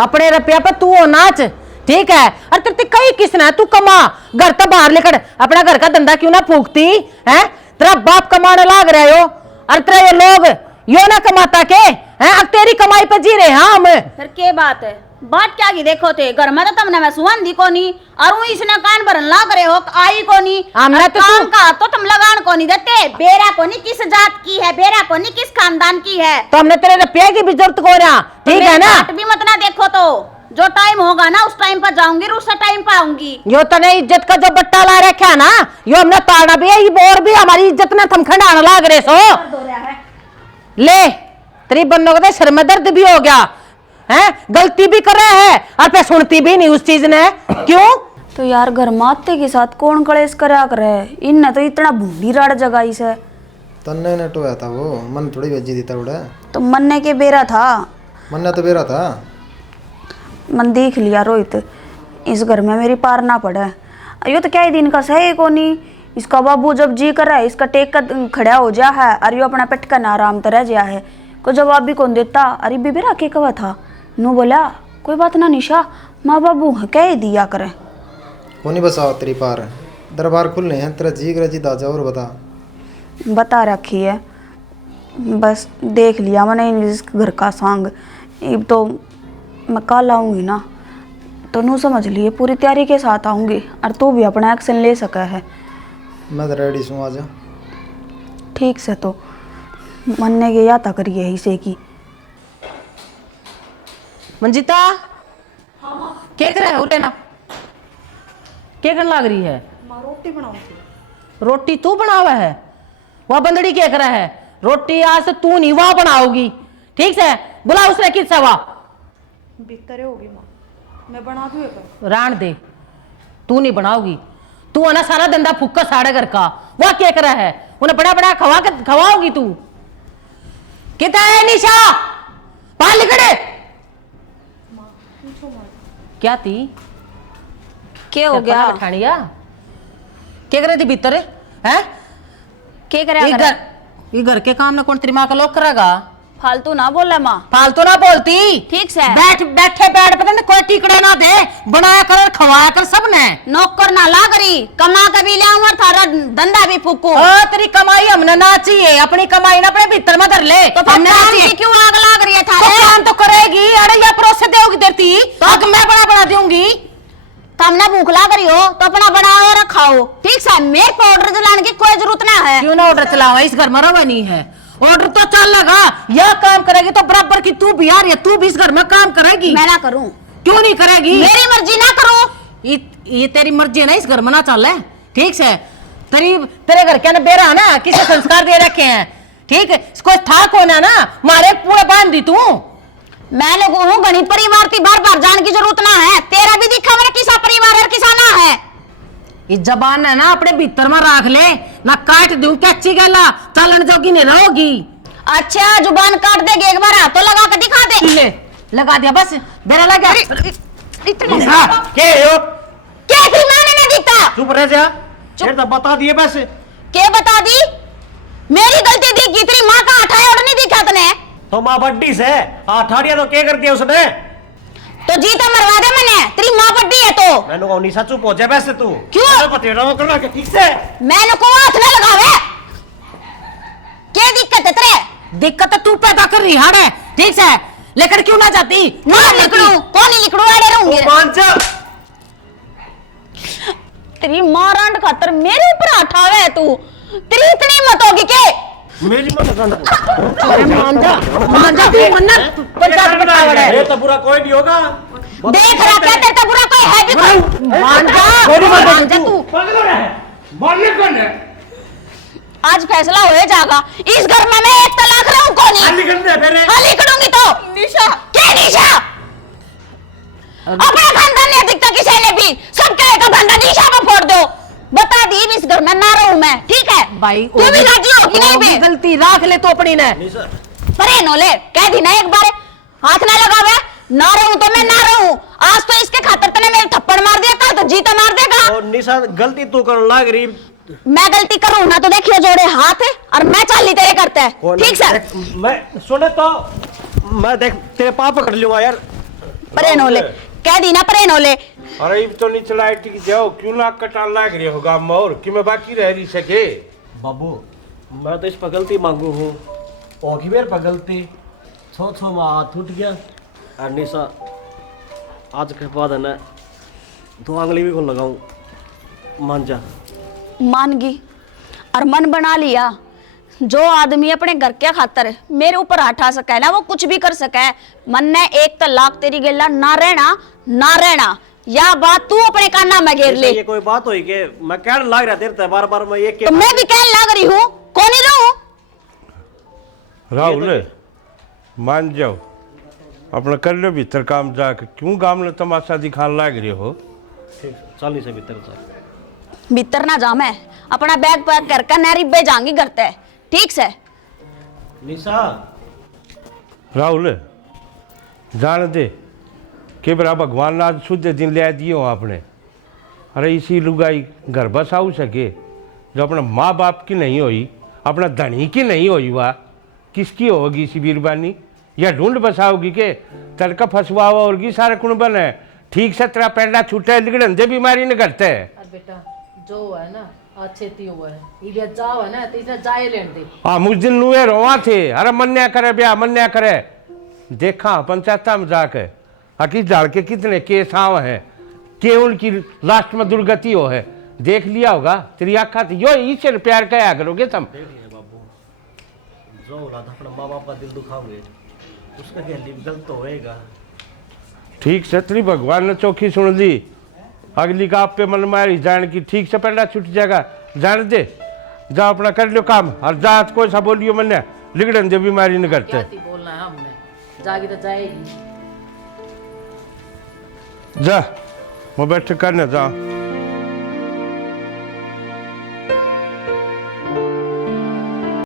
अपने रुपया पे तू हो नाच, ठीक है? और तेरे कई किसना तू कमा, घर तो बाहर लेकर अपना घर का धंधा क्यों ना फूकती है? तेरा बाप कमाने लाग रहे हो और तेरे ये लोग यो ना कमाता के हैं? अब तेरी कमाई पे जी रहे हैं हम। फिर के बात है, बात क्या की देखो थे, घर में तो तुमने मैं सुवन दी कोनी, और वो इसने कान भरन लाग रहे हो आई कोनी, हमने तो काम का तो तुम लगान कोनी देते। बेरा कोनी किस जात की है, बेरा कोनी किस खानदान की है, तो हमने तेरे रुपये की भी जरूरत को रहा, ठीक है ना? भी मत ना देखो, तो जो टाइम होगा ना उस टाइम पर जाऊंगी, उस टाइम पर आऊंगी। यो तने इज्जत का जो बट्टा ला रखा ना, यो हमने ताड़ा भी है, ये और भी हमारी इज्जत ने थम खंडाने लाग रहे सो। ले तेरी बन्नों का सिर में दर्द भी हो गया है, गलती भी कर रहे हैं और फिर सुनती भी नहीं उस चीज ने, क्यों? तो यार घर माते के साथ कौन कलेश करा करे, इनने तो इतना भूली राड़ जगाई से। तन्ने ने टोया था वो, मन थोड़ी भेजी दी तरुड़ा। तो मन्ने के बेरा था, मन्ना तो बेरा था। मन देख लिया रोहित, इस घर में मेरी पार ना पड़े। यो तो क्या ही दिन का सही को नहीं, इसका बाबू जब जी कर रहा है इसका टेक का खड़ा हो जा है, और यो अपना पेट का ना आराम तरह जा है, को जवाब भी कौन देता। अरे बेबे राके कवा था, नो बोला कोई बात ना निशा, माँ बाबू कह ही दिया करे। कोनी बसाओ तेरी पार, दरबार खुलने हैं, तेरा जी कर जी दाजा और बता रखी है, बस देख लिया मैंने इस घर का सांग। अब तो मैं कल आऊँगी ना, तो नू समझ लिए पूरी तैयारी के साथ आऊँगी, और तू भी अपना एक्शन ले सका है। मैं तो रेडी हूँ, आजा। ठीक से तो मनने के याता करिए इसे की। मंजिता क्या कर रहा है? उठे ना, क्या करने लग रही है? रोटी बनाऊंगी। रोटी तू बनावा है? वह बंदड़ी क्या कर रहा है? रोटी आज से तू नहीं वह बनाओगी, ठीक से? बुला उसने किससे वह भीतरे होगी माँ, मैं बना दूँ। रान दे, तू नहीं बनाओगी, तू है ना सारा धंधा फुक्का साड़े घर का। वह क्या कर रहा है? उन्हें बड़ा बड़ा खवाओगी तू? कितना है निशा? बाहर निकले। क्या थी? क्या हो गया? बैठानिया क्या कर रही थी भीतर है? क्या करेगा? ये घर के काम ना कौन तेरी माँ का लोग करेगा? फालतू ना बोला माँ, फालतू ना बोलती, ठीक से? बैठ पता नहीं कोई टिकड़े ना दे, बनाया कर खवाया कर सबने। नौकर ना ला करी, कमा के भी ले और थारा धंधा भी फूकू। तेरी कमाई हमने ना चाहिए, अपनी कमाई ना अपने भीतर में धर ले। तो हमने क्यों आग लाग रही है थारे? तो काम तो करेगी, अरे ये परोसे देगी देती तो मैं बना दूंगी। हमने भूख लाग रही हो तो अपना बनाओ और खाओ, ठीक से? मेरे को ऑर्डर चलाने की कोई जरूरत ना है। क्यों ना ऑर्डर चलाओ, इस घर में रवा नहीं है, ऑर्डर तो चल लगा। यह काम करेगी तो बराबर की तू भी आ रही है, तू भी इस घर में काम करेगी। मैं ना करूं? क्यों नहीं करेगी? मेरी मर्जी ना करूं। ये तेरी मर्जी है ना, इस घर में ना चल है, ठीक है? तेरे घर के ना बेरा ना किसे संस्कार दे रखे हैं, ठीक है? कोई था कौन है ना, मारे पूरे बांध दी तू। मैं लोग हूँ गणित परिवार की, बार बार जाने की जरूरत ना है। तेरा भी दिखा मेरा किसा परिवार है किसा ना है। ये जबान है ना अपने भीतर में रख ले, ना काट दूं कैची गला, चलन जोगी नहीं रहोगी। अच्छा जुबान काट देगी एक बार लगा दिया बस बेरा लग गया इतनी के हो क्या थी माने नहीं दिखता चुप रह जा फिर तो बता दिए बस के बता दी मेरी गलती थी कि तेरी माँ का हठाया और नहीं दिखा तने तो माँ बड्डी से ठाड़िया तो क्या कर दिया उसने तो जीता मरवा दे मैंने तेरी माँ बड्डी है तो मैंने कहा निशा चुप हो जा वैसे तू क्यों पते रहो करना के ठीक से मैंने को हाथ न लगावे क्या दिक्कत है तेरे दिक्कत तू पैदा कर रही है ठीक है लेकर क्यों ना जाती ना लिखड़ू कौन नहीं लिखड़ू आड़े रहूंगी मान जा तेरी माँ रांड खातर मेरे ऊपर हठावे है तू तेरी इतनी हिम्मत होगी के मेरी मत अरे मान जा तू मन्नत पंचायत बतावड़ है ये तो बुरा कोई नहीं होगा देख रहा क्या तेरे तो बुरा कोई है भी कोई मान जा तू मारने कौन है? आज फैसला हो जाएगा इस घर में मैं एक तलाक रहूं कौन नहीं हाली करने फिर हाली करूंगी तो निशा क्या निशा अपना खानदान नहीं दिखता किसी ने भी सब कहेगा बंदा निशा को फोड़ दो बता दी इस घर में ना रहूं मैं ठीक है भाई तू भी राजी होगी नहीं भी गलती राख ले तो अपनी ने परे नोले कह दी ना एक बार हाथ ना लगावे ना रहूं तो मैं ना रहूं आज तो इसके खातर तने मेरे थप्पड़ मार दिया कल तो जीता मार देगा और निशा गलती तू कर लाग रही मैं गलती करूं ना तो देखिए जोड़े हाथ और मैं चाली तेरे करते है ठीक सर मैं सुने तो मैं देख तेरे पाप पकड़ लूंगा यार परे नोले कह दी ना परे नोले अरे तो नहीं चलाए टिक जाओ क्यों नाक कटा लाग रही होगा मोर कि मैं बाकी रह नहीं सके बाबू मैं तो इस पर गलती मांगू हूँ होगी मेरे पर गलती छो में हाथ उठ गया और निशा आज के बाद है ना 2 आंगली भी को लगाऊं मान जा मान गई और मन बना लिया जो आदमी अपने घर के खातर मेरे ऊपर हटा सके ना वो कुछ भी कर सके मन ने एक तलाक तेरी गेला ना रहना या बात तू अपने काना में घेर ले ये कोई बात हुई कि मैं कहने लग रहा देर बार बार मैं ये तो मैं भी कहने लग रही हूँ कौन ही रहूं राहुल मान जाओ अपना कर लो भीतर काम जाके क्यों गाम में तमाशा दिखाने लाग रहे हो चल नहीं से भीतर चल भीतर ना जा मैं अपना बैग पैक करके नहरी बे जाऊंगी घर ते ठीक से निशा राहुल जान दे कि बरा भगवान ने आज शुद्ध दिन ले दिए हो आपने अरे इसी लुगाई घर बसाऊ सके जो अपना माँ बाप की नहीं हुई अपना धनी की नहीं हुई वह किसकी होगी इसी बीरबानी या ढूंढ बसाओगी के तड़का फंसवा होगी सारे कुंबन है ठीक से तेरा पैंडा छूटे लिगड़े बीमारी न करते है बेटा जो है ना अच्छे ती हुआ है ये जाओ है ना तो इसे जाए लेने दे हाँ मुझ दिन नुए रोवा थे अरे मन्या करे ब्याह मन्या करे देखा पंचायत में जाके किस झाड़ के कितने केस आव हैं के उनकी लास्ट में दुर्गति हो है देख लिया होगा तेरी आखा थी यो ईश्वर प्यार कया करोगे तुम देख लिया बाबू जो औलाद अपना माँ बाप का दिल दुखाओगे उसका क्या गलत तो होएगा ठीक से तेरी भगवान ने चौखी सुन ली अगली का आप पे मन मारी जान की ठीक से पैंडा छूट जाएगा जान दे जा अपना कर लो काम और जा कोई सा बोलियो मन लिगड़न दे बीमारी न करते क्या बोलना है हमने जागी तो जाएगी जा मैं बैठ करने जा